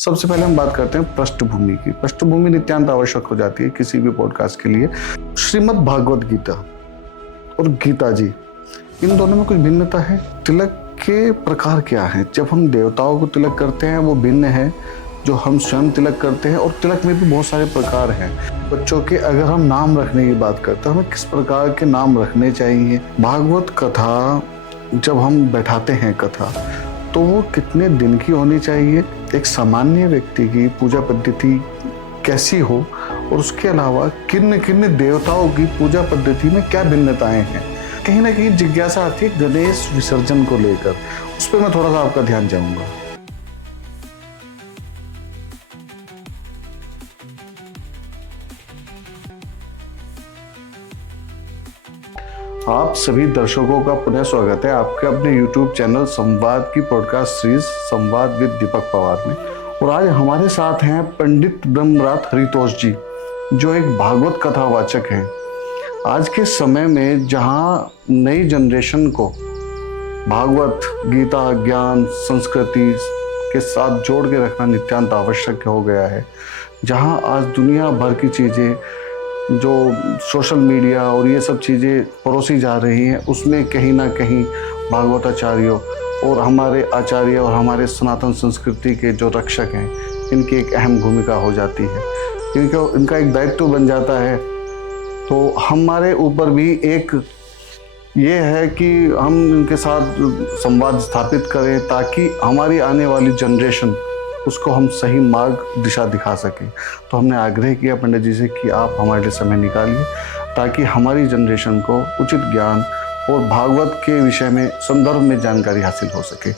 सबसे पहले हम बात करते हैं पृष्ठभूमि की। पृष्ठभूमि नित्यांत आवश्यक हो जाती है किसी भी पॉडकास्ट के लिए। श्रीमद् भागवत गीता और गीता जी, इन दोनों में कुछ भिन्नता है। तिलक के प्रकार क्या हैं? जब हम देवताओं को तिलक करते हैं वो भिन्न है जो हम स्वयं तिलक करते हैं, और तिलक में भी बहुत सारे प्रकार हैं। बच्चों के अगर हम नाम रखने की बात करते हैं, हमें किस प्रकार के नाम रखने चाहिए? भागवत कथा जब हम बैठाते हैं कथा, तो वो कितने दिन की होनी चाहिए? एक सामान्य व्यक्ति की पूजा पद्धति कैसी हो, और उसके अलावा किन किन देवताओं की पूजा पद्धति में क्या भिन्नताएं हैं? कहीं ना कहीं जिज्ञासा आती है गणेश विसर्जन को लेकर। उस पर मैं थोड़ा सा आपका ध्यान चाहूंगा। आप सभी दर्शकों का पुनः स्वागत है आपके अपने YouTube चैनल संवाद की पॉडकास्ट सीरीज संवाद विद दीपक पवार में। और आज हमारे साथ हैं पंडित ब्रह्मरात हरितोष जी, जो एक भागवत कथावाचक हैं। आज के समय में जहाँ नई जनरेशन को भागवत गीता ज्ञान संस्कृति के साथ जोड़ के रखना नित्यांत आवश्यक हो गया है, जहाँ आज दुनिया भर की चीज़ें जो सोशल मीडिया और ये सब चीज़ें परोसी जा रही हैं, उसमें कहीं ना कहीं भागवताचार्यों और हमारे आचार्य और हमारे सनातन संस्कृति के जो रक्षक हैं, इनकी एक अहम भूमिका हो जाती है। इनका एक दायित्व बन जाता है। तो हमारे ऊपर भी एक ये है कि हम इनके साथ संवाद स्थापित करें, ताकि हमारी आने वाली जनरेशन उसको हम सही मार्ग दिशा दिखा सकें। तो हमने आग्रह किया पंडित जी से कि आप हमारे लिए समय निकालिए, ताकि हमारी जनरेशन को उचित ज्ञान और भागवत के विषय में संदर्भ में जानकारी हासिल हो सके।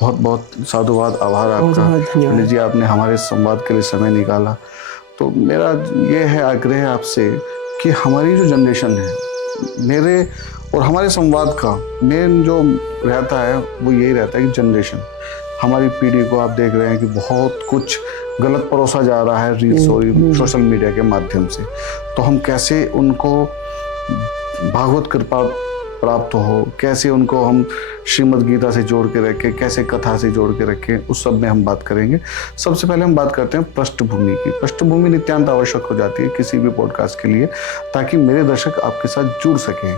बहुत बहुत साधुवाद, आभार आपका पंडित जी, आपने हमारे संवाद के लिए समय निकाला। तो मेरा ये है आग्रह आपसे कि हमारी जो जनरेशन है, मेरे और हमारे संवाद का मेन जो रहता है वो यही रहता है कि जनरेशन, हमारी पीढ़ी को आप देख रहे हैं कि बहुत कुछ गलत परोसा जा रहा है रील्स और सोशल मीडिया के माध्यम से। तो हम कैसे उनको भागवत कृपा प्राप्त हो, कैसे उनको हम श्रीमद् गीता से जोड़ के रखें, कैसे कथा से जोड़ के रखें, उस सब में हम बात करेंगे। सबसे पहले हम बात करते हैं पृष्ठभूमि की। पृष्ठभूमि नित्यांत आवश्यक हो जाती है किसी भी पॉडकास्ट के लिए, ताकि मेरे दर्शक आपके साथ जुड़ सकें।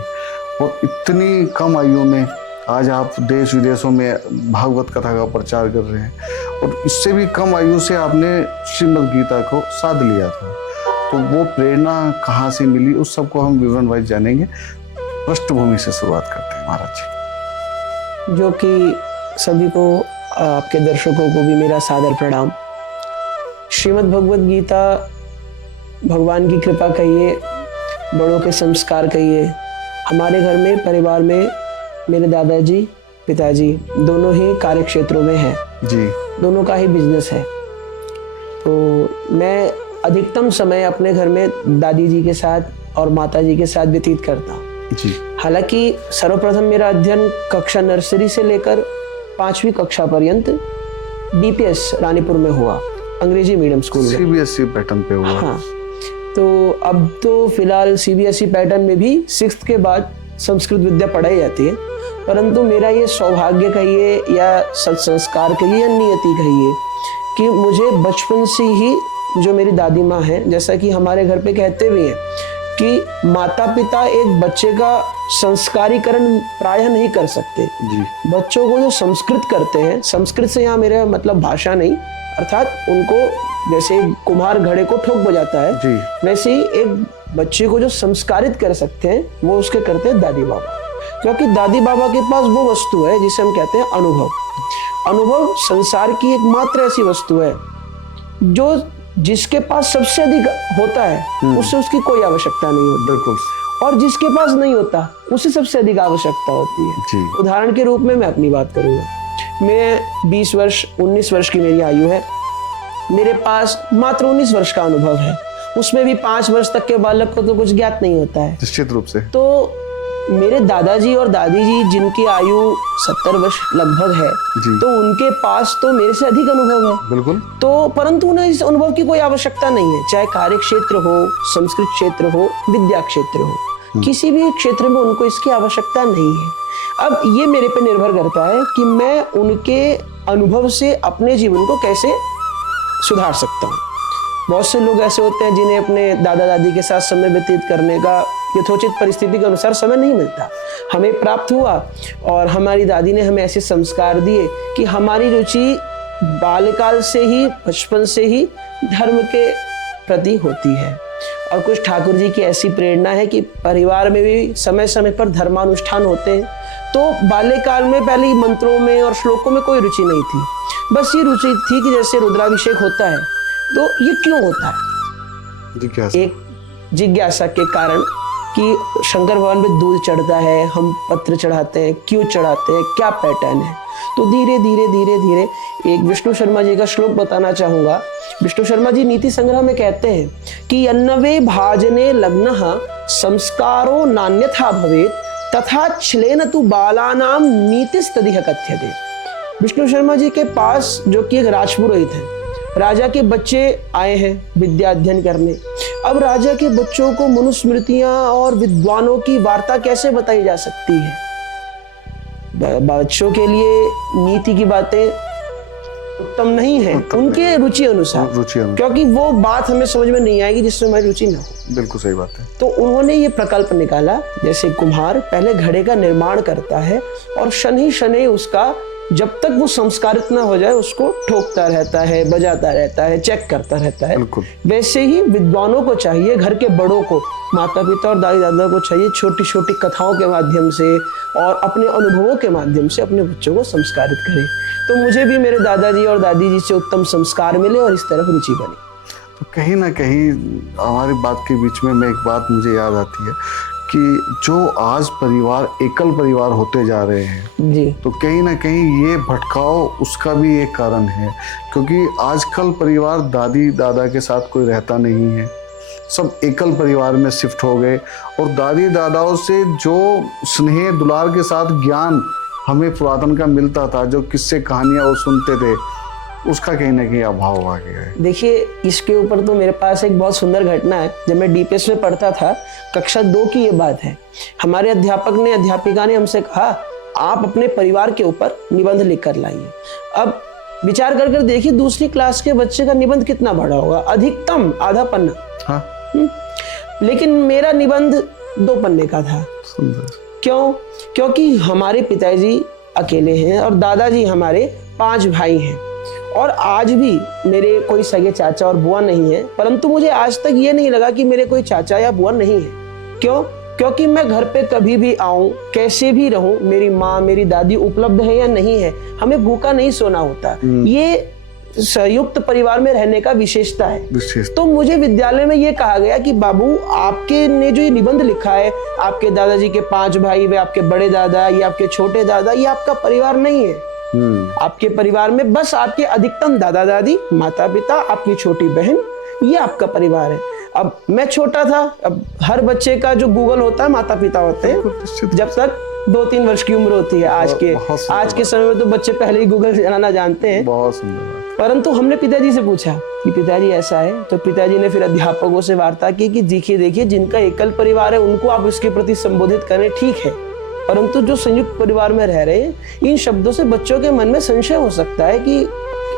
और इतनी कम आयु में आज आप देश विदेशों में भागवत कथा का प्रचार कर रहे हैं, और इससे भी कम आयु से आपने श्रीमद् गीता को साध लिया था। तो वो प्रेरणा कहाँ से मिली, उस सब को हम विवरण वाइज जानेंगे। पृष्ठभूमि से शुरुआत करते हैं महाराज जी। जो कि सभी को, आपके दर्शकों को भी मेरा सादर प्रणाम। श्रीमद् भगवत गीता भगवान की कृपा कहिए, बड़ों के संस्कार कहिए। हमारे घर में, परिवार में मेरे दादाजी पिताजी दोनों ही कार्य क्षेत्रों में हैं जी, दोनों का ही बिजनेस है। तो मैं अधिकतम समय अपने घर में दादी जी के साथ और माता जी के साथ व्यतीत करता हूँ जी। हालांकि सर्वप्रथम मेरा अध्ययन कक्षा नर्सरी से लेकर 5वीं कक्षा पर्यंत DPS रानीपुर में हुआ, अंग्रेजी मीडियम स्कूल में। CBSE पैटर्न पे हुआ। हाँ, तो अब तो फिलहाल CBSE पैटर्न में भी 6th के बाद संस्कृत विद्या पढ़ाई जाती है, परंतु मेरा ये सौभाग्य कहिए या सत्संस्कार कहिए या नियति कहिए कि मुझे बचपन से ही, जो मेरी दादी माँ हैं, जैसा कि हमारे घर पे कहते भी हैं कि माता पिता एक बच्चे का संस्कारीकरण प्रायः नहीं कर सकते जी। बच्चों को जो संस्कृत करते हैं, संस्कृत से यहाँ मेरा मतलब भाषा नहीं, अर्थात उनको जैसे कुम्हार घड़े को ठोक बजाता है जी, वैसे ही एक बच्चे को जो संस्कारित कर सकते हैं वो उसके करते हैं दादी बाबा। क्योंकि दादी बाबा के पास वो वस्तु है जिसे हम कहते हैं अनुभव। अनुभव संसार की एकमात्र ऐसी वस्तु है जो जिसके पास सबसे अधिक होता है उससे उसकी कोई आवश्यकता नहीं होती। बिल्कुल। और जिसके पास नहीं होता उसे सबसे अधिक आवश्यकता होती है जी। उदाहरण के रूप में मैं अपनी बात करूंगा। मैं 20 वर्ष 19 वर्ष की मेरी आयु है, मेरे पास मात्र 19 वर्ष का अनुभव है। उसमें भी 5 वर्ष तक के बालक को तो कुछ ज्ञात नहीं होता है निश्चित रूप से। तो मेरे दादाजी और दादी जी जिनकी आयु 70 वर्ष लगभग है जी। तो उनके पास तो मेरे से अधिक अनुभव है। बिल्कुल। तो परंतु उन्हें इस अनुभव की कोई आवश्यकता नहीं है, चाहे कार्य क्षेत्र हो, संस्कृत क्षेत्र हो, विद्या क्षेत्र हो, किसी भी क्षेत्र में उनको इसकी आवश्यकता नहीं है। अब ये मेरे पे निर्भर करता है कि मैं उनके अनुभव से अपने जीवन को कैसे सुधार सकता हूँ। बहुत से लोग ऐसे होते हैं जिन्हें अपने दादा दादी के साथ समय व्यतीत करने का यथोचित परिस्थिति के अनुसार समय नहीं मिलता। हमें प्राप्त हुआ और हमारी दादी ने हमें ऐसे संस्कार दिए कि हमारी रुचि बाल्यकाल से ही, बचपन से ही धर्म के प्रति होती है। और कुछ ठाकुर जी की ऐसी प्रेरणा है कि परिवार में भी समय समय पर धर्मानुष्ठान होते हैं। तो बाल्यकाल में पहले ही मंत्रों में और श्लोकों में कोई रुचि नहीं थी, बस ये रुचि थी कि जैसे रुद्राभिषेक होता है तो ये क्यों होता है, जिज्ञासा। एक जिज्ञासा के कारण कि शंकर भगवान पे दूध चढ़ता है, हम पत्र चढ़ाते हैं, क्यों चढ़ाते हैं, क्या पैटर्न है। तो धीरे धीरे धीरे धीरे एक विष्णु शर्मा जी का श्लोक बताना चाहूंगा। विष्णु शर्मा जी नीति संग्रह में कहते हैं कि अन्नवे भाजने लग्नः संस्कारो नान्यथा भवेत् तथा छलेन तु बालानाम नीतिस्तदिह कथ्यते। विष्णु शर्मा जी के पास, जो कि एक राजपुरोहित है, राजा के बच्चे आए हैं विद्या अध्ययन करने। अब राजा के बच्चों को मनुस्मृतियां और विद्वानों की वार्ता कैसे बताई जा सकती है। बच्चों के लिए नीति की बातें उत्तम नहीं है उनके रुचि अनुसार, क्योंकि वो बात हमें समझ में नहीं आएगी जिसमें हमारी रुचि ना हो। बिल्कुल सही बात है। तो उन्होंने ये प्रकल्प निकाला, जैसे कुम्हार पहले घड़े का निर्माण करता है और शनि शनि उसका, जब तक वो संस्कारित ना हो जाए, उसको ठोकता रहता है, बजाता रहता है, चेक करता रहता है। वैसे ही विद्वानों को चाहिए, घर के बड़ों को, माता पिता और दादी दादा को चाहिए, छोटी छोटी कथाओं के माध्यम से और अपने अनुभवों के माध्यम से अपने बच्चों को संस्कारित करें। तो मुझे भी मेरे दादाजी और दादी जी से उत्तम संस्कार मिले और इस तरफ रुचि बनी। तो कहीं ना कहीं हमारी बात के बीच में एक बात मुझे याद आती है कि जो आज परिवार एकल परिवार होते जा रहे हैं जी, तो कहीं ना कहीं ये भटकाव उसका भी एक कारण है, क्योंकि आजकल परिवार दादी दादा के साथ कोई रहता नहीं है, सब एकल परिवार में शिफ्ट हो गए और दादी दादाओं से जो स्नेह दुलार के साथ ज्ञान हमें पुरातन का मिलता था, जो किस्से कहानियां वो सुनते थे, उसका कहीं ना कहीं अभाव आ गया है। देखिए, इसके ऊपर तो मेरे पास एक बहुत सुंदर घटना है। जब मैं डीपीएस में पढ़ता था, कक्षा 2 की ये बात है, हमारे अध्यापिका ने हमसे कहा आप अपने परिवार के ऊपर निबंध लिख कर लाइए। अब विचार कर देखिए, दूसरी क्लास के बच्चे का निबंध कितना बड़ा होगा, अधिकतम आधा पन्ना। हाँ। लेकिन मेरा निबंध 2 पन्ने का था। क्यों? क्योंकि हमारे पिताजी अकेले हैं और दादाजी हमारे 5 भाई हैं और आज भी मेरे कोई सगे चाचा और बुआ नहीं है, परंतु मुझे आज तक ये नहीं लगा कि मेरे कोई चाचा या बुआ नहीं है। क्यों? क्योंकि मैं घर पे कभी भी आऊं, कैसे भी रहूं, मेरी माँ मेरी दादी उपलब्ध है या नहीं है, हमें भूखा नहीं सोना होता। ये संयुक्त परिवार में रहने का विशेषता है। तो मुझे विद्यालय में ये कहा गया कि बाबू, आपके ने जो ये निबंध लिखा है, आपके दादाजी के 5 भाई, वे आपके बड़े दादा, ये आपके छोटे दादा, ये आपका परिवार नहीं है। आपके परिवार में बस आपके अधिकतम दादा दादी, माता पिता, आपकी छोटी बहन, ये आपका परिवार है। अब मैं छोटा था, अब हर बच्चे का जो गूगल होता है माता पिता होते हैं, जब तक 2-3 वर्ष की उम्र होती है। आज के समय में तो बच्चे पहले ही गूगल चलाना जानते हैं। बहुत सुंदर। परंतु हमने पिताजी से पूछा कि पिताजी ऐसा है, तो पिताजी ने फिर अध्यापकों से वार्ता की कि देखिए जिनका एकल परिवार है उनको आप इसके प्रति संबोधित करें, ठीक है, परंतु जो संयुक्त परिवार में रह रहे हैं, इन शब्दों से बच्चों के मन में संशय हो सकता है कि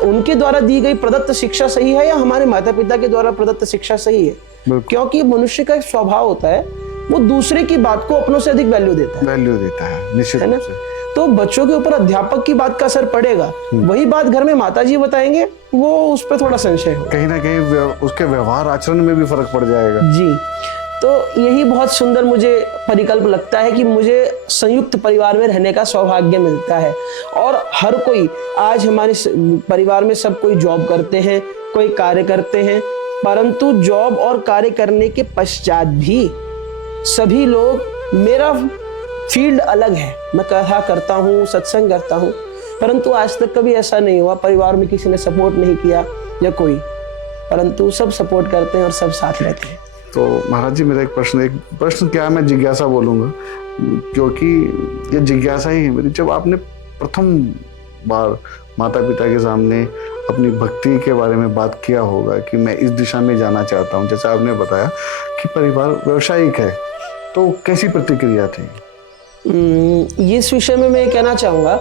उनके द्वारा दी गई प्रदत्त शिक्षा सही है या हमारे माता पिता के द्वारा प्रदत्त शिक्षा सही है। क्योंकि मनुष्य का एक स्वभाव होता है, वो दूसरे की बात को अपनों से अधिक वैल्यू देता है, निश्चित रूप से। तो बच्चों के ऊपर अध्यापक की बात का असर पड़ेगा। वही बात घर में माताजी बताएंगे, वो उस पर थोड़ा संशय हो, कहीं ना कहीं उसके व्यवहार आचरण में भी फर्क पड़ जाएगा। जी, तो यही बहुत सुंदर मुझे परिकल्प लगता है कि मुझे संयुक्त परिवार में रहने का सौभाग्य मिलता है। और हर कोई, आज हमारे परिवार में सब कोई जॉब करते हैं, कोई कार्य करते हैं, परंतु जॉब और कार्य करने के पश्चात भी सभी लोग, मेरा फील्ड अलग है, मैं कथा करता हूँ, सत्संग करता हूँ, परंतु आज तक कभी ऐसा नहीं हुआ परिवार में किसी ने सपोर्ट नहीं किया या कोई, परंतु सब सपोर्ट करते हैं और सब साथ रहते हैं। तो महाराज जी, मेरा एक प्रश्न क्या है, मैं जिज्ञासा बोलूँगा, क्योंकि ये जिज्ञासा ही है मेरी। जब आपने प्रथम बार माता पिता के सामने अपनी भक्ति के बारे में बात किया होगा कि मैं इस दिशा में जाना चाहता हूँ, जैसे आपने बताया कि परिवार व्यवसायिक है, तो कैसी प्रतिक्रिया थी? इस विषय में मैं कहना चाहूँगा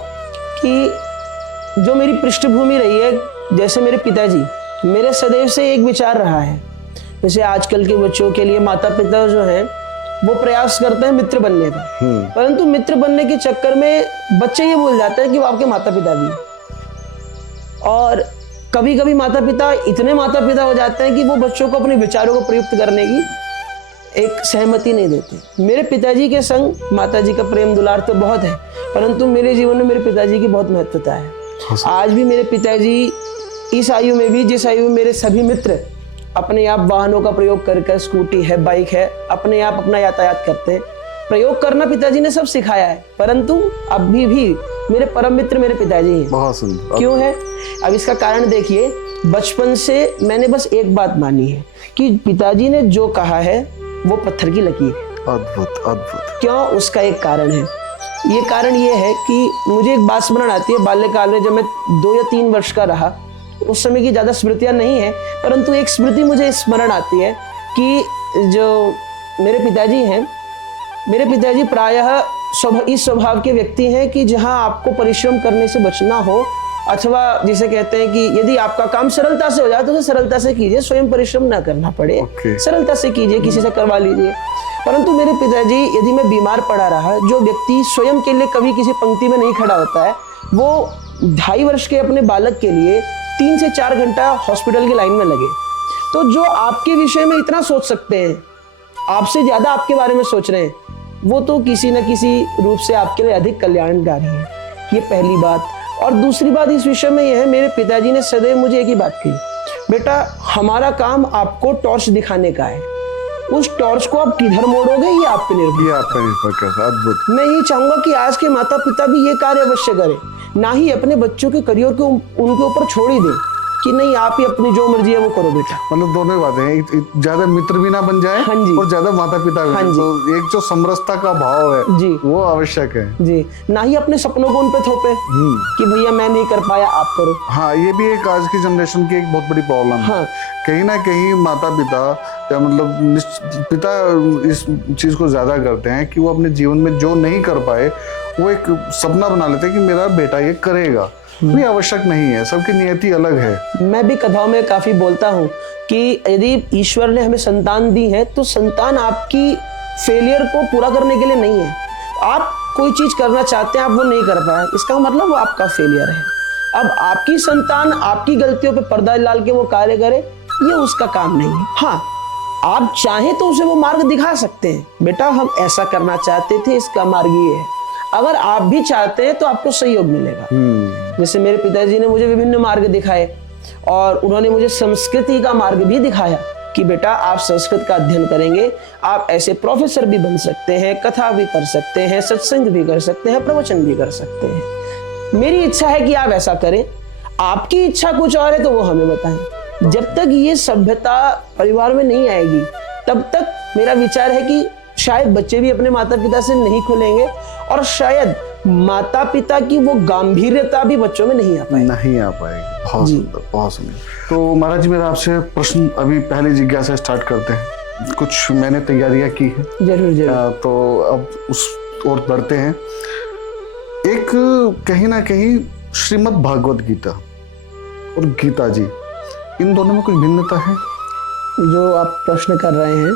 कि जो मेरी पृष्ठभूमि रही है, जैसे मेरे पिताजी मेरे सदैव से एक विचार रहा है, जैसे आजकल के बच्चों के लिए माता पिता जो हैं वो प्रयास करते हैं मित्र बनने का, परंतु मित्र बनने के चक्कर में बच्चे ये भूल जाते हैं कि वो आपके माता पिता भी हैं। और कभी कभी माता पिता इतने माता पिता हो जाते हैं कि वो बच्चों को अपने विचारों को प्रयुक्त करने की एक सहमति नहीं देते। मेरे पिताजी के संग माताजी का प्रेम दुलार तो बहुत है, परंतु मेरे जीवन में मेरे पिताजी की बहुत महत्वता है। आज भी मेरे पिताजी इस आयु में भी, जिस आयु में मेरे सभी मित्र अपने आप वाहनों का प्रयोग कर स्कूटी है, बाइक है, अपने आप अपना यातायात करते हैं, प्रयोग करना पिताजी ने सब सिखाया है, परंतु अभी भी मेरे परम मित्र मेरे पिताजी हैं। बहुत सुंदर। क्यों है? अब इसका कारण देखिए, बचपन से मैंने बस एक बात मानी है कि पिताजी ने जो कहा है वो पत्थर की लकीर है। अद्भुत अद्भुत। क्यों? उसका एक कारण है। ये कारण ये है कि मुझे एक बात स्मरण आती है, बाल्यकाल में जब मैं 2 या 3 वर्ष का रहा, उस समय की ज्यादा स्मृतियां नहीं है, परंतु एक स्मृति मुझे स्मरण आती है कि जो मेरे पिताजी हैं, मेरे पिताजी प्रायः इस स्वभाव के व्यक्ति हैं कि जहां आपको परिश्रम करने से बचना हो, अथवा जिसे कहते हैं कि यदि आपका काम सरलता से हो जाए तो सरलता से कीजिए, स्वयं परिश्रम ना करना पड़े, सरलता से कीजिए, किसी से करवा लीजिए। परंतु मेरे पिताजी, यदि मैं बीमार पड़ा रहा, जो व्यक्ति स्वयं के लिए कभी किसी पंक्ति में नहीं खड़ा होता है, वो 2.5 वर्ष के अपने बालक के लिए 3 से 4 घंटा हॉस्पिटल की लाइन में लगे। तो जो आपके विषय में इतना सोच सकते हैं, आपसे ज्यादा आपके बारे में सोच रहे हैं, वो तो किसी न किसी रूप से आपके लिए अधिक कल्याणकारी है। ये पहली बात। और दूसरी बात इस विषय में यह है, मेरे पिताजी ने सदैव मुझे एक ही बात कही, बेटा हमारा काम आपको टॉर्च दिखाने का है, उस टॉर्च को आप किधर मोड़ोगे ये आप पे निर्भर करता है। अद्भुत। मैं ये चाहूंगा कि आज के माता पिता भी ये कार्य अवश्य करें, ना ही अपने बच्चों के करियर को उनके ऊपर छोड़ ही दें कि नहीं आप ही अपनी जो मर्जी है वो करो बेटा। मतलब दोनों ही बातें हैं, ज्यादा मित्र भी ना बन जाए, हाँ जी, और ज्यादा माता पिता भी। हाँ जी, तो एक जो समरसता का भाव है जी, वो आवश्यक है जी। ना ही अपने सपनों को उन पे थोपे कि भैया मैं नहीं कर पाया आप करो। हाँ, ये भी एक आज की जनरेशन की एक बहुत बड़ी प्रॉब्लम है। हाँ, कहीं ना कहीं माता पिता या मतलब पिता इस चीज को ज्यादा करते हैं कि वो अपने जीवन में जो नहीं कर पाए वो एक सपना बना लेते हैं कि मेरा बेटा ये करेगा। ये आवश्यक नहीं है, सबकी नियति अलग है। मैं भी कथाओं में काफी बोलता हूँ कि यदि ईश्वर ने हमें संतान दी है तो संतान आपकी फेलियर को पूरा करने के लिए नहीं है। आप कोई चीज करना चाहते हैं, आप वो नहीं कर पाए, इसका मतलब वो आपका फेलियर है। अब आपकी संतान आपकी गलतियों पे पर्दा डाल के वो कार्य करे, ये उसका काम नहीं है। हाँ, आप चाहें तो उसे वो मार्ग दिखा सकते हैं, बेटा हम ऐसा करना चाहते थे, इसका मार्ग ये है। अगर आप भी चाहते हैं तो आपको सहयोग मिलेगा। जैसे मेरे पिताजी ने मुझे विभिन्न मार्ग दिखाए और उन्होंने मुझे संस्कृति का मार्ग भी दिखाया कि बेटा आप संस्कृत का अध्ययन करेंगे, आप ऐसे प्रोफेसर भी बन सकते हैं, कथा भी कर सकते हैं, सत्संग भी कर सकते हैं, प्रवचन भी कर सकते हैं। मेरी इच्छा है कि आप ऐसा करें, आपकी इच्छा कुछ और है तो वो हमें बताएं। जब तक ये सभ्यता परिवार में नहीं आएगी तब तक मेरा विचार है कि शायद बच्चे भी अपने माता पिता से नहीं खुलेंगे और शायद माता पिता की वो गंभीरता भी बच्चों में नहीं आ पाएगी। बहुत सुंदर, बहुत सुंदर। तो महाराज जी, मेरा आपसे प्रश्न अभी पहली जिज्ञासा स्टार्ट करते हैं। कुछ मैंने तैयारियां की है। जरूर जरूर। तो अब उस ओर बढ़ते हैं। एक कहीं ना कहीं श्रीमद् भागवत गीता और गीता जी, इन दोनों में कुछ भिन्नता है? जो आप प्रश्न कर रहे हैं,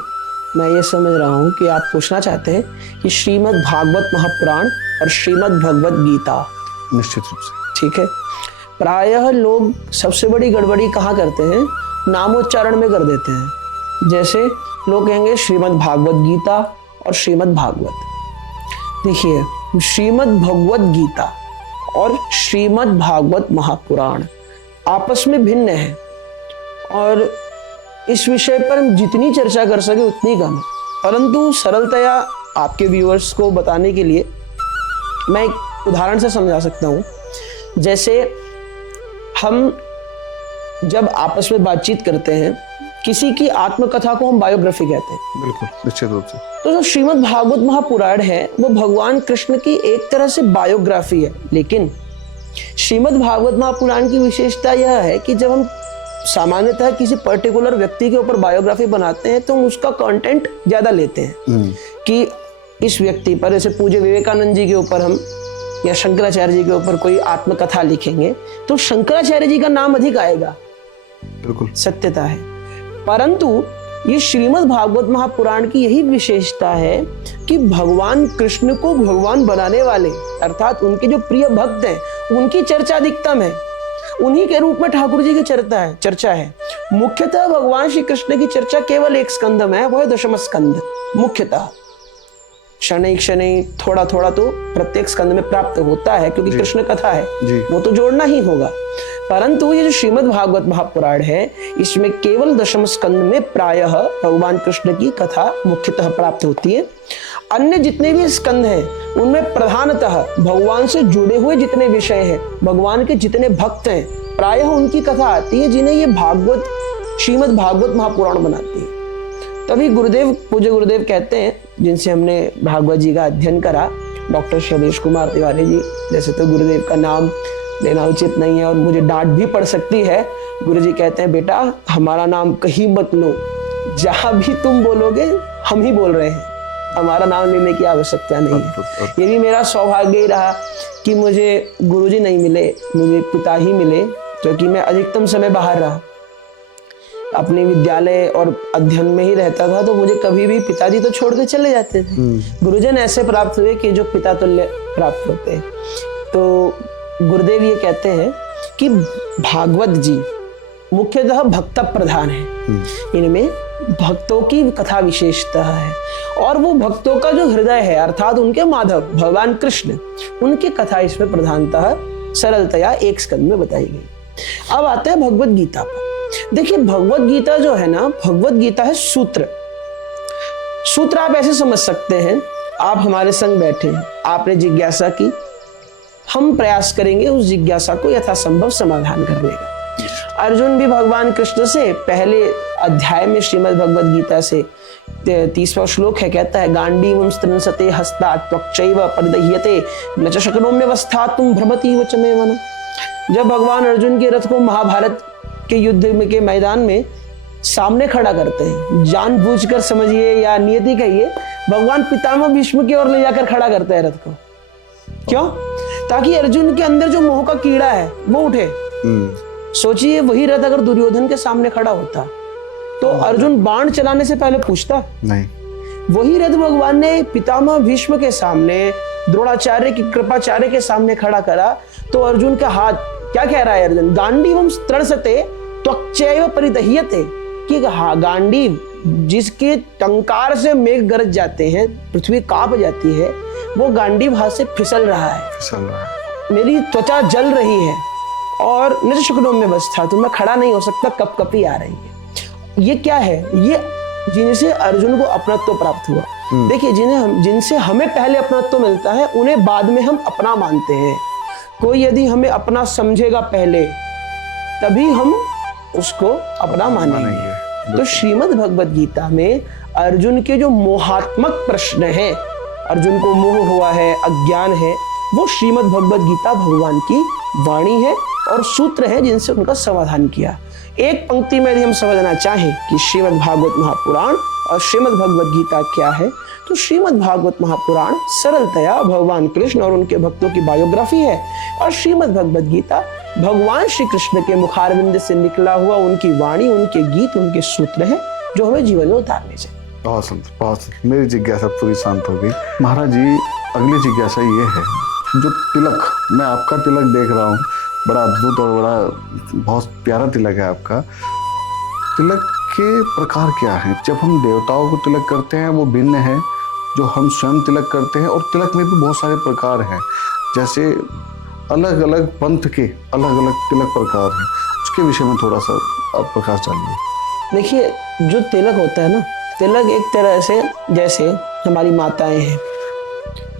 मैं ये समझ रहा हूँ कि आप पूछना चाहते हैं कि श्रीमद् भागवत महापुराण और श्रीमद् भगवत गीता। निश्चित रूप से। ठीक है। प्रायः लोग सबसे बड़ी गड़बड़ी कहाँ करते हैं, नामोच्चारण में कर देते हैं। जैसे लोग कहेंगे श्रीमद् भागवत गीता और श्रीमद् भागवत। देखिए, श्रीमद् भगवत गीता और श्रीमद् भागवत महापुराण आपस में भिन्न है और इस विषय पर हम जितनी चर्चा कर सके उतनी कम है। परंतु सरलतया आपके व्यूअर्स को बताने के लिए मैं एक उदाहरण से समझा सकता हूँ। जैसे हम जब आपस में बातचीत करते हैं, किसी की आत्मकथा को हम बायोग्राफी कहते हैं। बिल्कुल, निश्चित रूप से। तो जो श्रीमद् भागवत महापुराण है वो भगवान कृष्ण की एक तरह से बायोग्राफी है, लेकिन श्रीमद् भागवत महापुराण की विशेषता यह है कि जब हम सामान्यतः किसी पर्टिकुलर व्यक्ति के ऊपर बायोग्राफी बनाते हैं तो हम उसका कंटेंट ज्यादा लेते हैं कि इस व्यक्ति पर, जैसे पूज्य विवेकानंद जी के ऊपर हम या शंकराचार्य जी के ऊपर कोई आत्मकथा लिखेंगे तो शंकराचार्य जी का नाम अधिक आएगा, बिल्कुल सत्यता है। परंतु ये श्रीमद् भागवत महापुराण की यही विशेषता है कि भगवान कृष्ण को भगवान बनाने वाले अर्थात उनके जो प्रिय भक्त हैं उनकी चर्चा अधिकतम है, उन्हीं के रूप में ठाकुर जी की चर्चा है। मुख्यतः भगवान श्री कृष्ण की चर्चा केवल एक स्कंद में है, वो है दशम स्कंद। मुख्यतः शनै शनै थोड़ा थोड़ा तो प्रत्येक स्कंद में प्राप्त होता है क्योंकि कृष्ण कथा है, वो तो जोड़ना ही होगा। परंतु ये जो श्रीमद् भागवत महापुराण है इसमें केवल दशम स्कंद में प्रायः भगवान कृष्ण की कथा मुख्यतः प्राप्त होती है। अन्य जितने भी स्कंद हैं उनमें प्रधानतः भगवान से जुड़े हुए जितने विषय हैं, भगवान के जितने भक्त हैं, प्रायः उनकी कथा आती है जिन्हें ये भागवत श्रीमद् भागवत महापुराण बनाती है। तभी गुरुदेव, पूज्य गुरुदेव कहते हैं, जिनसे हमने भागवत जी का अध्ययन करा, डॉक्टर शैलेश कुमार तिवारी जी, जैसे तो गुरुदेव का नाम लेना उचित नहीं है और मुझे डांट भी पड़ सकती है। गुरु जी कहते हैं बेटा हमारा नाम कहीं मत लो, जहां भी तुम बोलोगे हम ही बोल रहे हैं, हमारा नाम लेने की आवश्यकता नहीं है। ये भी मेरा सौभाग्य ही रहा कि मुझे गुरुजी नहीं मिले, मुझे पिता ही मिले, क्योंकि मैं अधिकतम समय बाहर रहा, अपने विद्यालय और अध्ययन में ही रहता था, तो मुझे कभी भी पिताजी तो छोड़ के चले जाते थे। गुरुजन ऐसे प्राप्त हुए कि जो पिता तुल्य प्राप्त होते हैं। तो गुरुदेव ये कहते हैं कि भागवत जी मुख्यतः भक्त प्रधान है, इनमें भक्तों की कथा विशेषता है और वो भक्तों का जो हृदय है अर्थात उनके माधव भगवान कृष्ण, उनकी कथा इसमें प्रधानतः सरलतया एक स्कंद में बताई गई। अब आते हैं भगवत गीता पर। देखिए भगवत गीता जो है ना, भगवत गीता है सूत्र। सूत्र आप ऐसे समझ सकते हैं, आप हमारे संग बैठे हैं, आपने जिज्ञासा की, हम प्रयास करेंगे उस जिज्ञासा को यथासंभव समाधान करने का। अर्जुन भी भगवान कृष्ण से पहले अध्याय में श्रीमद् भगवद गीता से 30वां श्लोक है, कहता है गांडीवं स्त्रंसते हस्तात् त्वक्चैव परिदह्यते न च शक्नोम्यवस्थातुं भ्रमतीव च मे मनः। जब भगवान अर्जुन के रथ को महाभारत के युद्ध में के मैदान में सामने खड़ा करते हैं, जानबूझकर समझिए या नियति कहिए, भगवान पितामह भीष्म की ओर ले जाकर खड़ा करते हैं रथ को। क्यों? ताकि अर्जुन के अंदर जो मोह का कीड़ा है वो उठे। सोचिए वही रथ अगर दुर्योधन के सामने खड़ा होता तो अर्जुन बाण चलाने से पहले पूछता नहीं। वही रथ भगवान ने पितामह भीष्म के सामने, द्रोणाचार्य की कृपाचार्य के सामने खड़ा करा तो अर्जुन का हाथ क्या कह रहा है? अर्जुन गांडीवं स्त्रंसते त्वक्चैव परिदह्यते, कि गांडीव जिसके टंकार से मेघ गरज जाते हैं, पृथ्वी कांप जाती है, वो गांडीव हाथ से फिसल रहा है, मेरी त्वचा जल रही है और न शक्नोम्यवस्था, तो मैं खड़ा नहीं हो सकता, कपकपी आ रही है। ये क्या है? ये जिनसे अर्जुन को अपनत्व प्राप्त हुआ। देखिए जिनसे हमें पहले अपनत्व मिलता है उन्हें बाद में हम अपना मानते हैं। कोई यदि हमें अपना समझेगा पहले तभी हम उसको अपना मानेंगे। तो श्रीमद् भगवद गीता में अर्जुन के जो मोहात्मक प्रश्न हैं, अर्जुन को मोह हुआ है, अज्ञान है, वो श्रीमद् भगवद गीता भगवान की वाणी है और सूत्र है जिनसे उनका समाधान किया। एक पंक्ति में यदि हम समझना चाहें कि श्रीमद् भागवत महापुराण और श्रीमद् भगवद गीता क्या है, तो श्रीमद् भागवत महापुराण सरलतया भगवान कृष्ण और उनके भक्तों की बायोग्राफी है और श्रीमद् भगवद गीता भगवान श्री कृष्ण के मुखारविंद से निकला हुआ उनकी वाणी, उनके गीत, उनके सूत्र हैं जो हमें जीवन में उतारने चाहिए। बहुत सुंदर। मेरी जिज्ञासा पूरी शांत हो गई। महाराज जी, अगली जिज्ञासा ये है, जो तिलक, मैं आपका तिलक देख रहा हूँ, बड़ा अद्भुत और बड़ा बहुत प्यारा तिलक है आपका। तिलक के प्रकार क्या हैं? जब हम देवताओं को तिलक करते हैं वो भिन्न है जो हम स्वयं तिलक करते हैं, और तिलक में भी बहुत सारे प्रकार हैं, जैसे अलग अलग पंथ के अलग अलग तिलक प्रकार हैं। उसके विषय में थोड़ा सा आप प्रकाश डालिए। देखिए जो तिलक होता है ना, तिलक एक तरह से जैसे हमारी माताएं हैं,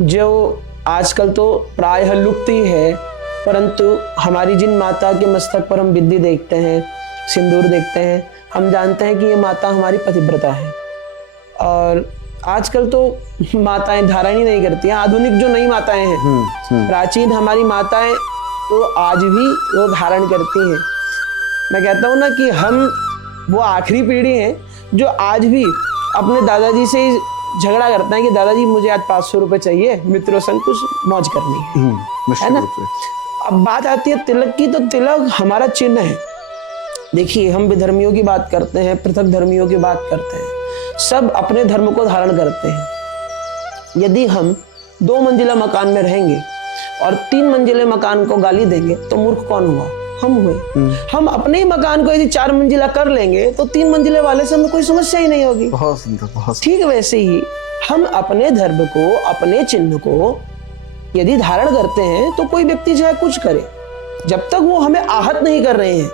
जो आजकल तो प्रायः लुप्त ही है, परंतु हमारी जिन माता के मस्तक पर हम बिंदी देखते हैं, सिंदूर देखते हैं, हम जानते हैं कि ये माता हमारी पतिव्रता है। और आजकल तो माताएं धारण ही नहीं करती हैं। आधुनिक जो नई माताएं हैं, प्राचीन हमारी माताएं तो आज भी वो धारण करती हैं। मैं कहता हूँ ना कि हम वो आखिरी पीढ़ी है जो आज भी अपने दादाजी से झगड़ा करते हैं कि दादाजी मुझे आज 500 रुपये चाहिए, मित्रों संग कुछ मौज करनी है ना। अब बात आती है तिलक की, तो तिलक हमारा चिन्ह है। देखिए, हम विधर्मियों की बात करते हैं, पृथक धर्मियों की बात करते हैं, सब अपने धर्म को धारण करते हैं। यदि हम 2 मंजिला मकान में रहेंगे और 3 मंजिले मकान को गाली देंगे तो मूर्ख कौन हुआ? हम हुए। हम अपने ही मकान को यदि 4 मंजिला कर लेंगे तो 3 मंजिले वाले से हमें कोई समस्या ही नहीं होगी। बहुत सुंदर, बहुत ठीक वैसे ही हम अपने धर्म को, अपने चिन्ह को यदि धारण करते हैं तो कोई व्यक्ति चाहे कुछ करे, जब तक वो हमें आहत नहीं कर रहे हैं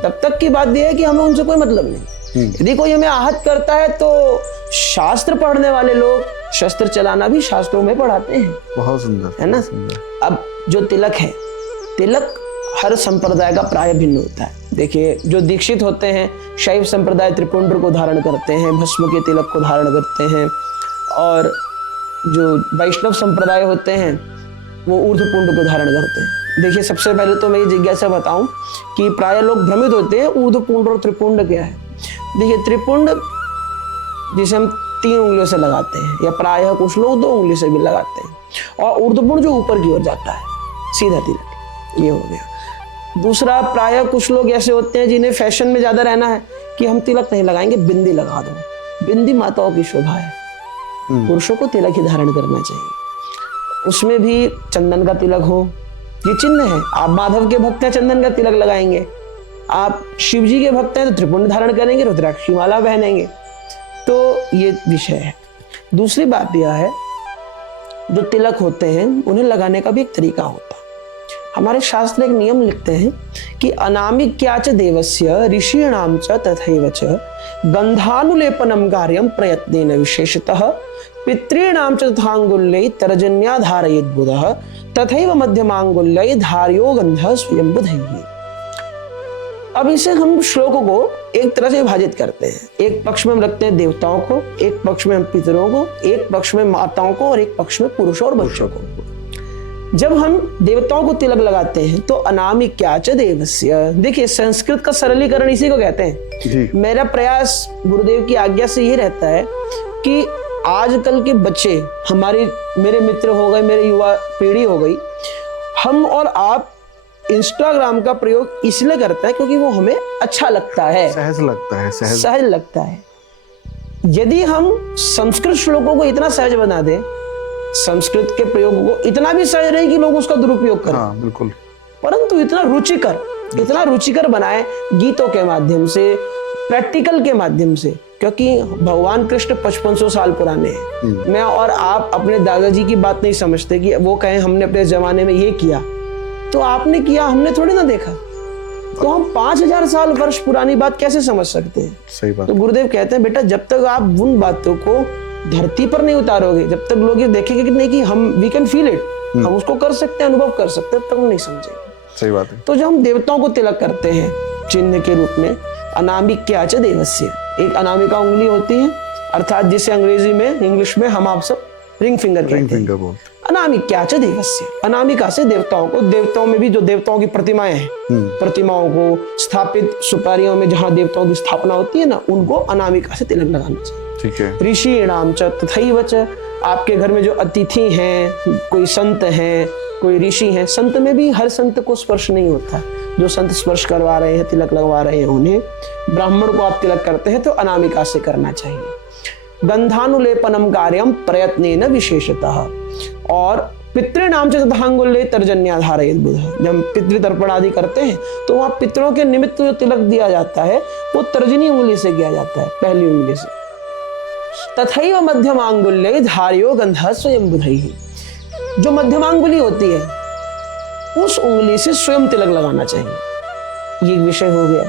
तब तक की बात यह है कि हमें उनसे कोई मतलब नहीं। यदि कोई हमें आहत करता है तो शास्त्र पढ़ने वाले लोग शस्त्र चलाना भी शास्त्रों में पढ़ाते हैं। बहुत सुंदर, है ना? अब जो तिलक है, तिलक हर संप्रदाय का प्राय भिन्न होता है। देखिए, जो दीक्षित होते हैं शैव संप्रदाय त्रिपुंड को धारण करते हैं, भस्म के तिलक को धारण करते हैं, और जो वैष्णव संप्रदाय होते हैं वो ऊर्ध्वपुंड को धारण करते हैं। देखिए, सबसे पहले तो मैं ये जिज्ञासा बताऊं कि प्राय लोग भ्रमित होते हैं ऊर्ध्वपुंड और त्रिपुंड क्या है। देखिए, त्रिपुंड जिसे हम 3 उंगलियों से लगाते हैं, या प्रायः कुछ लोग 2 उंगली से भी लगाते हैं, और ऊर्ध्वपुंड जो ऊपर की ओर जाता है, सीधा तिलक, ये हो गया। दूसरा, प्रायः कुछ लोग ऐसे होते हैं जिन्हें फैशन में ज्यादा रहना है कि हम तिलक नहीं लगाएंगे, बिंदी लगा दो। बिंदी माताओं की शोभा है, पुरुषों को तिलक ही धारण करना चाहिए। उसमें भी चंदन का तिलक हो, ये चिन्ह है। आप माधव के भक्त हैं, चंदन का तिलक लगाएंगे। आप शिव जी के भक्त हैं तो त्रिपुंड धारण करेंगे, रुद्राक्षी माला पहनेंगे। तो ये विषय है। दूसरी बात यह है, जो तिलक होते हैं उन्हें लगाने का भी एक तरीका होता है। हमारे शास्त्र एक नियम लिखते हैं कि अनामिक्याच देवस्य ऋषीणाम च तथैव च गंधानुलेपनम कार्यम प्रयत्नेन विशेषतः पितॄणाम च तथांगुल्यै तर्जन्या धारयेत् बुधः तथैव मध्यमांगुल्यै धार्यो गंधः स्वयं बुधैः। अब इसे हम श्लोकों को एक तरह से विभाजित करते हैं। एक पक्ष में हम रखते हैं देवताओं को, एक पक्ष में हम पितरों को, एक पक्ष में माताओं को, और एक पक्ष में पुरुषों और बच्चों को। जब हम देवताओं को तिलक लगाते हैं तो अनामिक्याच देवस्य, देखिए संस्कृत का सरलीकरण इसी को कहते हैं। मेरा प्रयास गुरुदेव की आज्ञा से ये रहता है कि आजकल के बच्चे, मेरे मित्र हो गए, मेरे युवा पीढ़ी हो गई, हम और आप इंस्टाग्राम का प्रयोग इसलिए करते हैं क्योंकि वो हमें अच्छा लगता है, सहज लगता है, सहज लगता है। यदि हम संस्कृत श्लोकों को इतना सहज बना दें, संस्कृत के प्रयोगों को इतना भी सहज नहीं कि लोग उसका दुरुपयोग करें, हाँ, बिल्कुल, परंतु इतना रुचिकर बनाए गीतों के माध्यम से, प्रैक्टिकल के माध्यम से, क्योंकि भगवान कृष्ण 5500 साल पुराने हैं। मैं और आप अपने दादाजी की बात नहीं समझते कि वो कहें हमने अपने जमाने में ये किया, तो आपने किया, हमने थोड़ी ना देखा। तो हम 5000 साल वर्ष पुरानी बात कैसे समझ सकते हैं? सही बात। तो गुरुदेव कहते हैं, बेटा जब तक आप उन बातों को धरती पर नहीं उतारोगे, जब तक लोग ये देखेंगे कि नहीं कि हम वी कैन फील इट, हम उसको कर सकते हैं, अनुभव कर सकते हैं, तब हम नहीं समझेंगे। सही बात है। तो जब हम देवताओं को तिलक करते हैं चिन्ह के रूप में, अनामिक्याच देवस्य, एक अनामिका उंगली होती है, अर्थात जिसे अंग्रेजी में, इंग्लिश में हम आप सब रिंग फिंगर कहते हैं। अनामिक्याच देवस्य, अनामिका से देवताओं को, देवताओं में भी जो देवताओं की प्रतिमाएं हैं, प्रतिमाओं को स्थापित सुपारियों में जहां देवताओं की स्थापना होती है ना, उनको अनामिका से तिलक लगाना चाहिए। ठीक है। ऋषीणाम च तथैव च, आपके घर में जो अतिथि हैं, कोई संत हैं, कोई ऋषि हैं, संत में भी हर संत को स्पर्श नहीं होता, जो संत स्पर्श करवा रहे हैं, तिलक लगवा रहे हैं उन्हें, ब्राह्मण को आप तिलक करते हैं तो अनामिका से करना चाहिए। गंधानुलेपनम कार्यम प्रयत्नेन विशेषतः, और पितृणाम च तथांगुल्ये तर्जन्या धारयेत् बुधः, जब पितृतर्पण आदि करते हैं तो वहां पितरों के निमित्त जो तिलक दिया जाता है वो तर्जनी उंगली से किया जाता है, पहली उंगली से। तथैव मध्यमांगुल्ये धार्यो गंधः स्वयं बुधैः, जो मध्यमांगुली होती है उस उंगली से स्वयं तिलक लगाना चाहिए। ये विषय हो गया।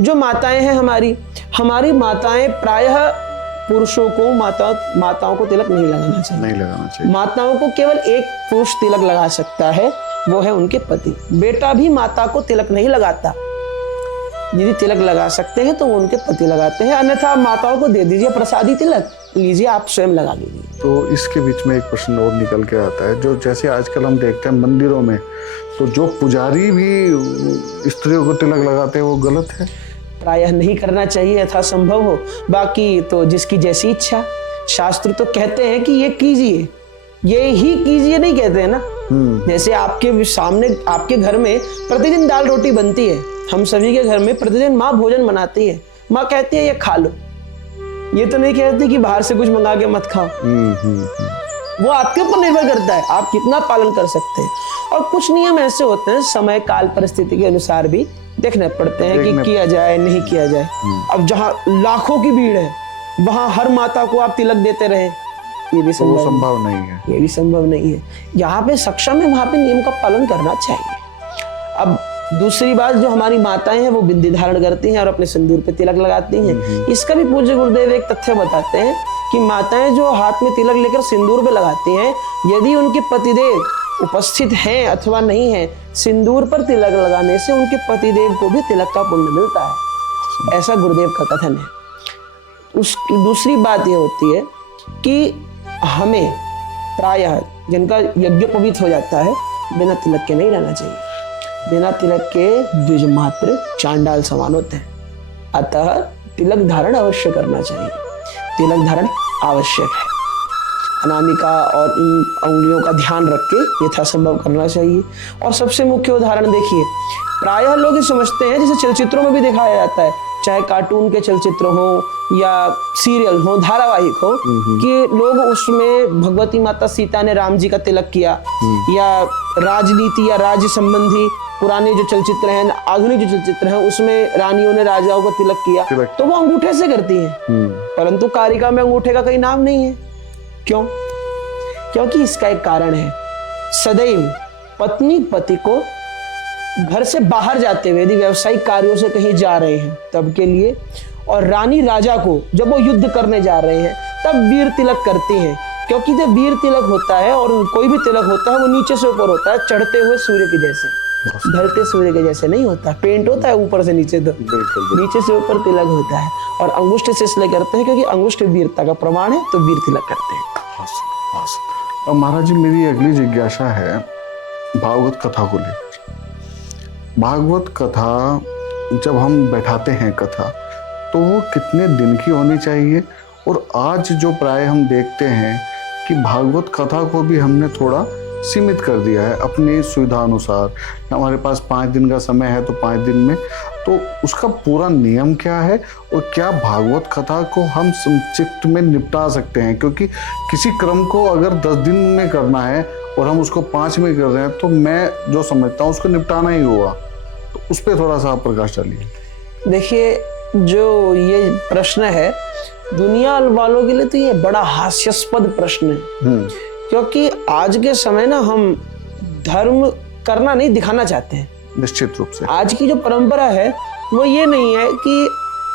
जो माताएं हैं हमारी माताएं प्रायः पुरुषों को, माताओं को तिलक नहीं लगाना चाहिए। माताओं को केवल एक पुरुष तिलक लगा सकता है, वो है उनके पति। बेटा भी माता को तिलक नहीं लगाता। यदि तिलक लगा सकते हैं तो वो उनके पति लगाते हैं, अन्यथा माताओं को दे दीजिए प्रसादी तिलक, लीजिए आप स्वयं लगा लीजिए। तो इसके बीच में एक प्रश्न और निकल के आता है, जो जैसे आजकल हम देखते हैं मंदिरों में, तो जो पुजारी भी स्त्रियों को तिलक लगाते हैं वो गलत है? प्रायः नहीं करना चाहिए यथा संभव हो, बाकी तो जिसकी जैसी इच्छा। शास्त्र तो कहते हैं कि ये कीजिए, ये ही कीजिए नहीं कहते हैं ना। जैसे आपके सामने, आपके घर में प्रतिदिन दाल रोटी बनती है, हम सभी के घर में प्रतिदिन माँ भोजन बनाती है, माँ कहती है ये खा लो, ये तो नहीं कहती कि बाहर से कुछ मंगा के मत खाओ। वो आपके ऊपर निर्भर करता है, आप कितना पालन कर सकते हैं। और कुछ नियम ऐसे होते हैं समय काल परिस्थिति के अनुसार भी देखने पड़ते हैं कि किया जाए नहीं किया जाए। अब जहाँ लाखों की भीड़ है वहां हर माता को आप तिलक देते रहे, ये भी संभव नहीं है, ये भी संभव नहीं है। यहाँ पे सक्षम है, वहां पे नियम का पालन करना चाहिए। अब दूसरी बात, जो हमारी माताएं हैं वो बिंदी धारण करती हैं और अपने सिंदूर पे तिलक लगाती हैं। इसका भी पूज्य गुरुदेव एक तथ्य बताते हैं कि माताएं जो हाथ में तिलक लेकर सिंदूर पे लगाती हैं, यदि उनके पतिदेव उपस्थित हैं अथवा नहीं है, सिंदूर पर तिलक लगाने से उनके पतिदेव को भी तिलक का पुण्य मिलता है, ऐसा गुरुदेव का कथन है। उसकी दूसरी बात यह होती है कि हमें प्रायः जिनका यज्ञोपवीत हो जाता है बिना तिलक के नहीं रहना चाहिए। बिना तिलक के द्विज मात्र चांडाल समान होते हैं, अतः तिलक धारण अवश्य करना चाहिए। तिलक धारण आवश्यक है, अनामिका और इन उंगलियों का ध्यान रख के यथासंभव करना चाहिए। और सबसे मुख्य उदाहरण देखिए, प्रायः लोग ये समझते हैं, जैसे चलचित्रों में भी दिखाया जाता है, चाहे कार्टून के चलचित्र हो या सीरियल हो, धारावाहिक हो, कि लोग उसमें भगवती माता सीता ने राम जी का तिलक किया, या राजनीति या राज्य संबंधी पुराने जो चलचित्र हैं, आधुनिक जो चलचित्र हैं, उसमें रानियों ने राजाओं को तिलक किया, तो वो अंगूठे से करती हैं। परंतु कारिका में अंगूठे का कहीं नाम नहीं है। क्यों? क्योंकि इसका एक कारण है, सदैव पत्नी पति को घर से बाहर जाते हुए यदि व्यवसायिक कार्यों से कहीं जा रहे हैं तब के लिए, और रानी राजा को जब वो युद्ध करने जा रहे हैं तब वीर तिलक करती हैं। क्योंकि जब वीर तिलक होता है और कोई भी तिलक होता है वो नीचे से ऊपर होता है, चढ़ते हुए सूर्य के जैसे, ढलते सूर्य के जैसे नहीं होता। पेंट होता है ऊपर से नीचे, तो नीचे से ऊपर तिलक होता है। और अंगुष्ठ से इसलिए करते हैं क्योंकि अंगुष्ठ वीरता का प्रमाण है, तो वीर तिलक करते हैं। और महाराज जी, मेरी अगली जिज्ञासा है भागवत कथा को लेकर। भागवत कथा जब हम बैठाते हैं कथा, तो वो कितने दिन की होनी चाहिए? और आज जो प्राय हम देखते हैं कि भागवत कथा को भी हमने थोड़ा सीमित कर दिया है अपनी सुविधा अनुसार। हमारे पास 5 दिन का समय है तो 5 दिन में, तो उसका पूरा नियम क्या है? और क्या भागवत कथा को हम संक्षिप्त में निपटा सकते हैं? क्योंकि किसी क्रम को अगर 10 दिन में करना है और हम उसको 5 में कर रहे हैं, तो मैं जो समझता हूँ उसको निपटाना ही होगा। तो उस पर थोड़ा सा आप प्रकाश डालिए। देखिए, जो ये प्रश्न है दुनिया वालों के लिए तो ये बड़ा हास्यास्पद प्रश्न है, क्योंकि आज के समय ना हम धर्म करना नहीं, दिखाना चाहते हैं। निश्चित रूप से आज की जो परंपरा है वो ये नहीं है कि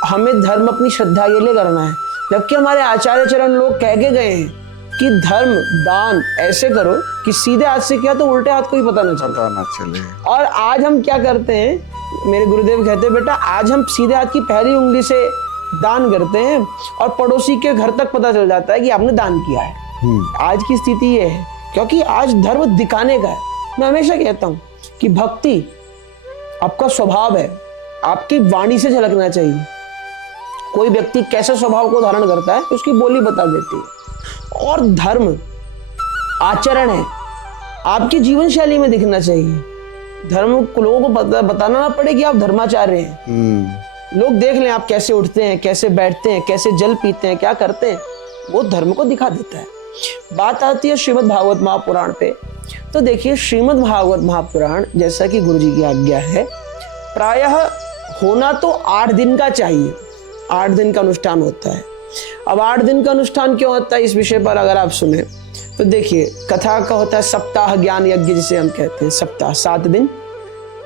हमें धर्म अपनी श्रद्धा के लिए करना है, जबकि हमारे आचार्य चरण लोग कह के गए हैं कि धर्म दान ऐसे करो कि सीधे हाथ से किया तो उल्टे हाथ को ही पता न चले। और आज हम क्या करते हैं, मेरे गुरुदेव कहते हैं, बेटा आज हम सीधे हाथ की पहली उंगली से दान करते हैं और पड़ोसी के घर तक पता चल जाता है कि आपने दान किया है। आज की स्थिति ये है, क्योंकि आज धर्म दिखाने का है। मैं हमेशा कहता हूँ कि भक्ति आपका स्वभाव है, आपकी वाणी से झलकना चाहिए। कोई व्यक्ति कैसे स्वभाव को धारण करता है उसकी बोली बता देती है। और धर्म आचरण है, आपकी जीवन शैली में दिखना चाहिए। धर्म को लोगों को बताना ना पड़े कि आप धर्माचार्य हैं। लोग देख लें आप कैसे उठते हैं, कैसे बैठते हैं, कैसे जल पीते हैं, क्या करते हैं, वो धर्म को दिखा देता है। बात आती है श्रीमद् भागवत महापुराण पे, तो देखिए श्रीमद् भागवत महापुराण जैसा कि गुरु जी की आज्ञा है, प्रायः होना तो 8 दिन का चाहिए। 8 दिन का अनुष्ठान होता है। अब 8 दिन का अनुष्ठान क्यों होता है, इस विषय पर अगर आप सुने तो देखिए, कथा का होता है सप्ताह ज्ञान यज्ञ, जिसे हम कहते हैं सप्ताह, 7 दिन।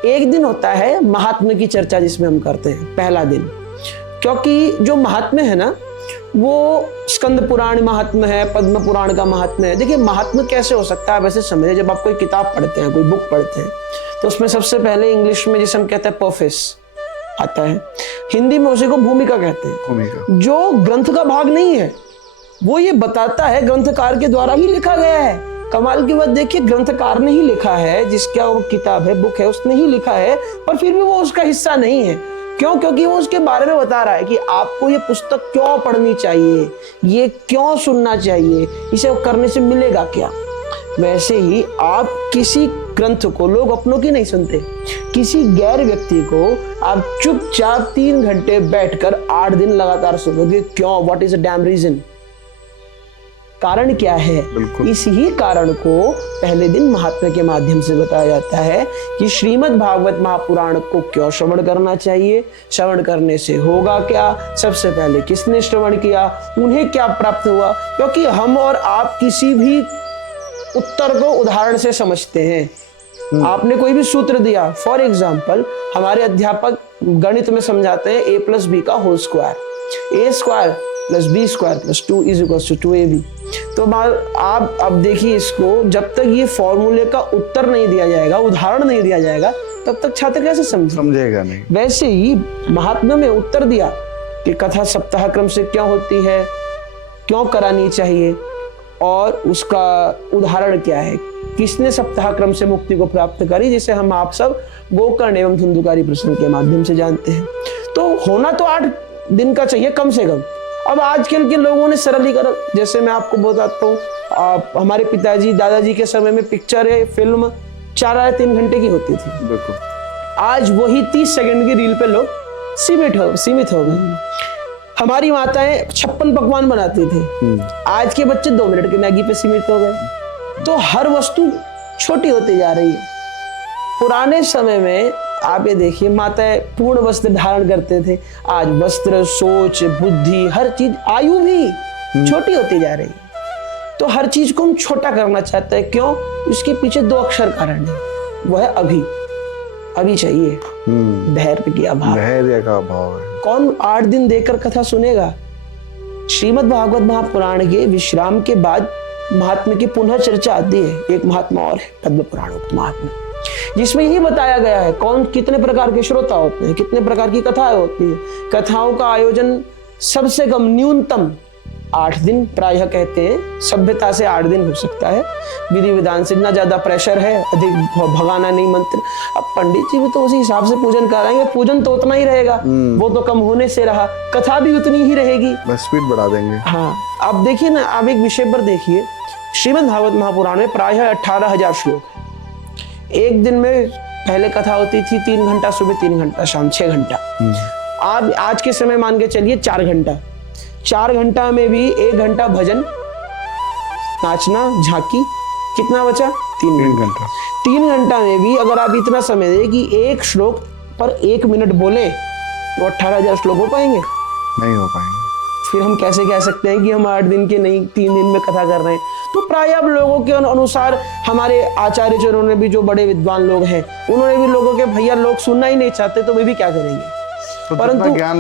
एक दिन होता है महात्म्य की चर्चा, जिसमें हम करते हैं पहला दिन। क्योंकि जो महात्म्य है ना, वो स्कंद पुराण महात्म्य है, पद्म पुराण का महात्म्य है। देखिए महात्म्य कैसे हो सकता है, वैसे समझे, जब आप कोई किताब पढ़ते हैं, कोई बुक पढ़ते हैं, तो उसमें सबसे पहले इंग्लिश में जिसे हम कहते हैं प्रोफेस आता है, हिंदी में उसी को भूमिका कहते हैं। जो ग्रंथ का भाग नहीं है, वो ये बताता है ग्रंथकार के द्वारा ही लिखा गया है। कमाल की बात देखिए, ग्रंथकार ने ही लिखा है, जिसका वो किताब है, बुक है, उसने ही लिखा है, पर फिर भी वो उसका हिस्सा नहीं है। क्यों? क्योंकि वो उसके बारे में बता रहा है कि आपको ये पुस्तक क्यों पढ़नी चाहिए, ये क्यों सुनना चाहिए, इसे करने से मिलेगा क्या। वैसे ही आप किसी ग्रंथ को लोग अपनों की नहीं सुनते, किसी गैर व्यक्ति को आप चुपचाप 3 घंटे बैठकर 8 दिन लगातार सुनोगे। क्यों? What is the damn reason? कारण क्या है? इस ही कारण को पहले दिन महात्मा के माध्यम से बताया जाता है कि श्रीमद् भागवत महापुराण को क्यों श्रवण करना चाहिए, श्रवण करने से होगा क्या, सबसे पहले किसने श्रवण किया, उन्हें क्या प्राप्त हुआ। क्योंकि हम और आप किसी भी उत्तर को उदाहरण से समझते हैं। आपने कोई भी सूत्र दिया, फॉर एग्जाम्पल हमारे अध्यापक गणित में समझाते हैं a+b का whole square, a² + b² + 2 = 2ab। तो आप अब देखिए इसको, जब तक ये फॉर्मूले का उत्तर नहीं दिया जाएगा, उदाहरण नहीं दिया जाएगा, तब तक छात्र कैसे समझेगा नहीं। वैसे ही महात्मा में उत्तर दिया कि कथा सप्ताह क्रम से क्यों होती है, क्यों करानी चाहिए और उसका उदाहरण क्या है, किसने सप्ताह क्रम से मुक्ति को प्राप्त करी, जिसे हम आप सब गोकर्ण एवं धुंधुकारी प्रसंग के माध्यम से जानते हैं। तो होना तो 8 दिन का चाहिए कम से कम। अब आजकल के लोगों ने सरलीकरण, जैसे मैं आपको बताता हूँ, हमारे पिताजी दादाजी के समय में पिक्चर है, फिल्म 4 या 3 घंटे की होती थी। बिल्कुल। आज वही 30 सेकंड की रील पे लोग सीमित हो गए। हमारी माताएं 56 पकवान बनाती थी, आज के बच्चे 2 मिनट की मैगी पे सीमित हो गए। तो हर वस्तु छोटी होती जा रही है। पुराने समय में आप ये देखिए, माताएं पूर्ण वस्त्र धारण करते थे, आज वस्त्र, सोच, बुद्धि, हर चीज, आयु भी छोटी होती जा रही है। तो हर चीज को हम छोटा करना चाहते हैं। क्यों? इसके पीछे 2 अक्षर कारण है, वो है अभी चाहिए, धैर्य की अभाव, धैर्य का अभाव है। कौन 8 दिन देकर कथा सुनेगा? श्रीमद् भागवत महापुराण के विश्राम के बाद महात्मा की पुनः चर्चा आती है। एक महात्मा और है, पद्म पुराणोक्त महात्मा, जिसमें यही बताया गया है कौन कितने प्रकार के श्रोता होते हैं, कितने प्रकार की कथाएं होती हैं। कथाओं का आयोजन सबसे कम न्यूनतम 8 दिन प्रायः कहते हैं, सभ्यता से 8 दिन हो सकता है। विधि विधान से ना ज्यादा प्रेशर है, अधिक भगाना नहीं मंत्र। अब पंडित जी भी तो उसी हिसाब से पूजन कराएंगे, पूजन तो उतना ही रहेगा, वो तो कम होने से रहा, कथा भी उतनी ही रहेगी, बस स्पीड बढ़ा देंगे। हाँ, अब देखिए ना, आप एक विषय पर देखिए, श्रीमद् भागवत महापुराण में प्रायः 18,000 श्लोक है। एक दिन में पहले कथा होती थी 3 घंटा सुबह, 3 घंटा शाम, 6 घंटा। आप आज के समय मान के चलिए 4 घंटा। 4 घंटा में भी 1 घंटा भजन, नाचना, झांकी, कितना बचा? 3 घंटा। 3 घंटा में भी अगर आप इतना समय दें कि एक श्लोक पर 1 मिनट बोले तो 18,000 श्लोक हो पाएंगे? नहीं हो पाएंगे। फिर हम कैसे कह सकते हैं कि हम 8 दिन के नहीं 3 दिन में कथा कर रहे हैं? तो प्राय अब लोगों के अनुसार हमारे आचार्य जनों ने भी, जो बड़े विद्वान लोग हैं, उन्होंने भी लोगों के, भैया लोग सुनना ही नहीं चाहते तो वे भी क्या करेंगे, तो परंतु ज्ञान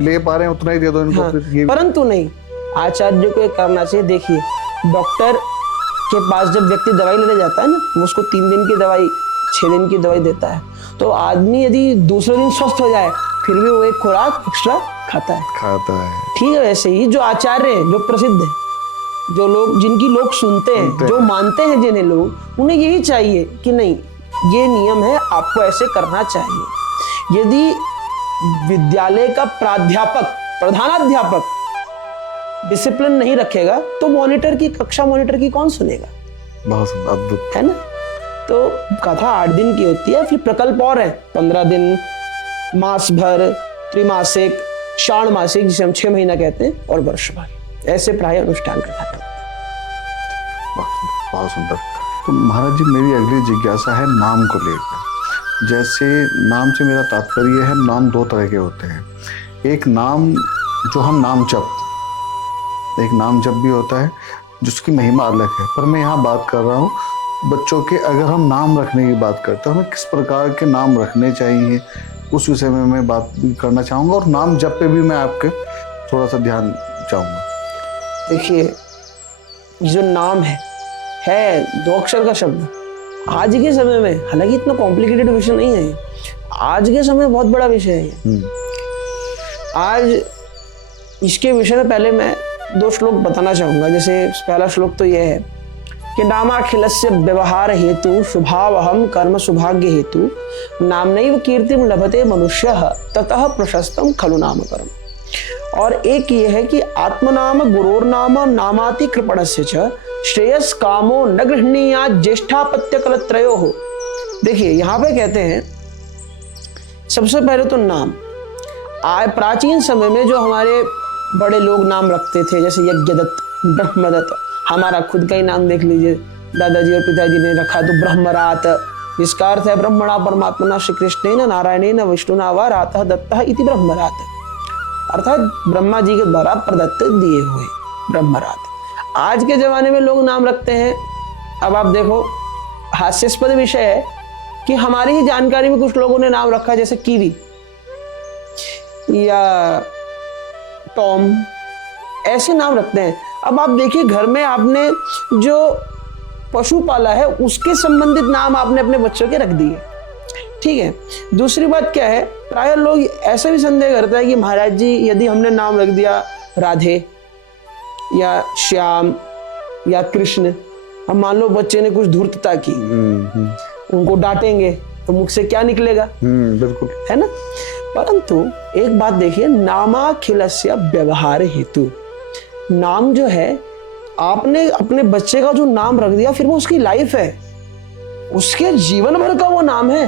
ले पा रहे हैं उतना ही दे दो इनको। हाँ, परंतु नहीं, आचार्य को करना चाहिए। देखिए, डॉक्टर के पास जब व्यक्ति दवाई लेने जाता है ना, वो उसको 3 दिन की दवाई, 6 दिन की दवाई देता है। तो आदमी यदि दूसरे दिन स्वस्थ हो जाए, फिर भी वो एक खुराक एक्स्ट्रा खाता है। ठीक है, वैसे ही जो आचार्य हैं, जो प्रसिद्ध है, जो लोग, जिनकी लोग सुनते हैं, जो मानते हैं जिन्हें लोग, उन्हें यही चाहिए कि नहीं, ये नियम है, आपको ऐसे करना चाहिए। यदि विद्यालय का प्राध्यापक, प्रधानाध्यापक डिसिप्लिन नहीं रखेगा तो मॉनिटर की कक्षा, मॉनिटर की कौन सुनेगा? बहुत अद्भुत है ना। तो कथा 8 दिन की होती है। फिर प्रकल्प और है, 15 दिन, मास भर, त्रिमासिक, षाण्मासिक, जिसे हम 6 महीना कहते हैं, और वर्ष भर। ऐसे प्राय अनुष्ठान कथा करते हैं। बहुत सुंदर। तो महाराज जी, मेरी अगली जिज्ञासा है नाम को लेकर। जैसे नाम से मेरा तात्पर्य है, नाम 2 तरह के होते हैं। एक नाम जो हम नाम जप, एक नाम जप भी होता है जिसकी महिमा अलग है, पर मैं यहाँ बात कर रहा हूँ बच्चों के। अगर हम नाम रखने की बात करते हैं, हमें किस प्रकार के नाम रखने चाहिए, उस विषय में मैं बात करना चाहूँगा। और नाम जप पे भी मैं आपके थोड़ा सा ध्यान चाहूँगा। देखिए, जो नाम है 2 अक्षर का शब्द। आज के समय में, हालांकि इतना कॉम्प्लिकेटेड विषय नहीं है, आज के समय बहुत बड़ा विषय है। आज इसके विषय में पहले मैं 2 श्लोक बताना चाहूंगा। जैसे पहला श्लोक तो यह है कि नामाखिलस्य व्यवहार हेतु शुभावहम कर्म सौभाग्य हेतु नामनैव कीर्तिम लभते मनुष्यः ततः प्रशस्तम खलु नाम कर्म। और एक ये है कि आत्मनाम गुरोर्नाम नामाति कृपणस्य च श्रेयस कामो न गृहणीया ज्येष्ठापत्य कलत्रयो हो। देखिए यहाँ पे कहते हैं सबसे पहले तो नाम। प्राचीन समय में जो हमारे बड़े लोग नाम रखते थे, जैसे यज्ञदत्त, ब्रह्मदत्त, हमारा खुद का ही नाम देख लीजिए, दादाजी और पिताजी ने रखा तो ब्रह्मरात, जिसका अर्थ है ब्रह्मणा परमात्मना श्री कृष्णेन नारायणेन विष्णुना वा रातः दत्तः इति ब्रह्मरात, अर्थात ब्रह्मा जी के द्वारा प्रदत्त दिए हुए ब्रह्मरात। आज के जमाने में लोग नाम रखते हैं, अब आप देखो हास्यास्पद विषय है कि हमारी ही जानकारी में कुछ लोगों ने नाम रखा, जैसे कीवी या टॉम, ऐसे नाम रखते हैं। अब आप देखिए घर में आपने जो पशु पाला है उसके संबंधित नाम आपने अपने बच्चों के रख दिए, ठीक है। दूसरी बात क्या है, प्राय लोग ऐसा भी संदेह करते हैं कि महाराज जी यदि हमने नाम रख दिया राधे या श्याम या कृष्ण, अब मान लो बच्चे ने कुछ धूर्तता की, उनको डांटेंगे तो मुख से क्या निकलेगा, बिल्कुल, है ना। परंतु एक बात देखिए, नामाखिलस्य व्यवहार हेतु, नाम जो है आपने अपने बच्चे का जो नाम रख दिया, फिर वो उसकी लाइफ है, उसके जीवन भर का वो नाम है।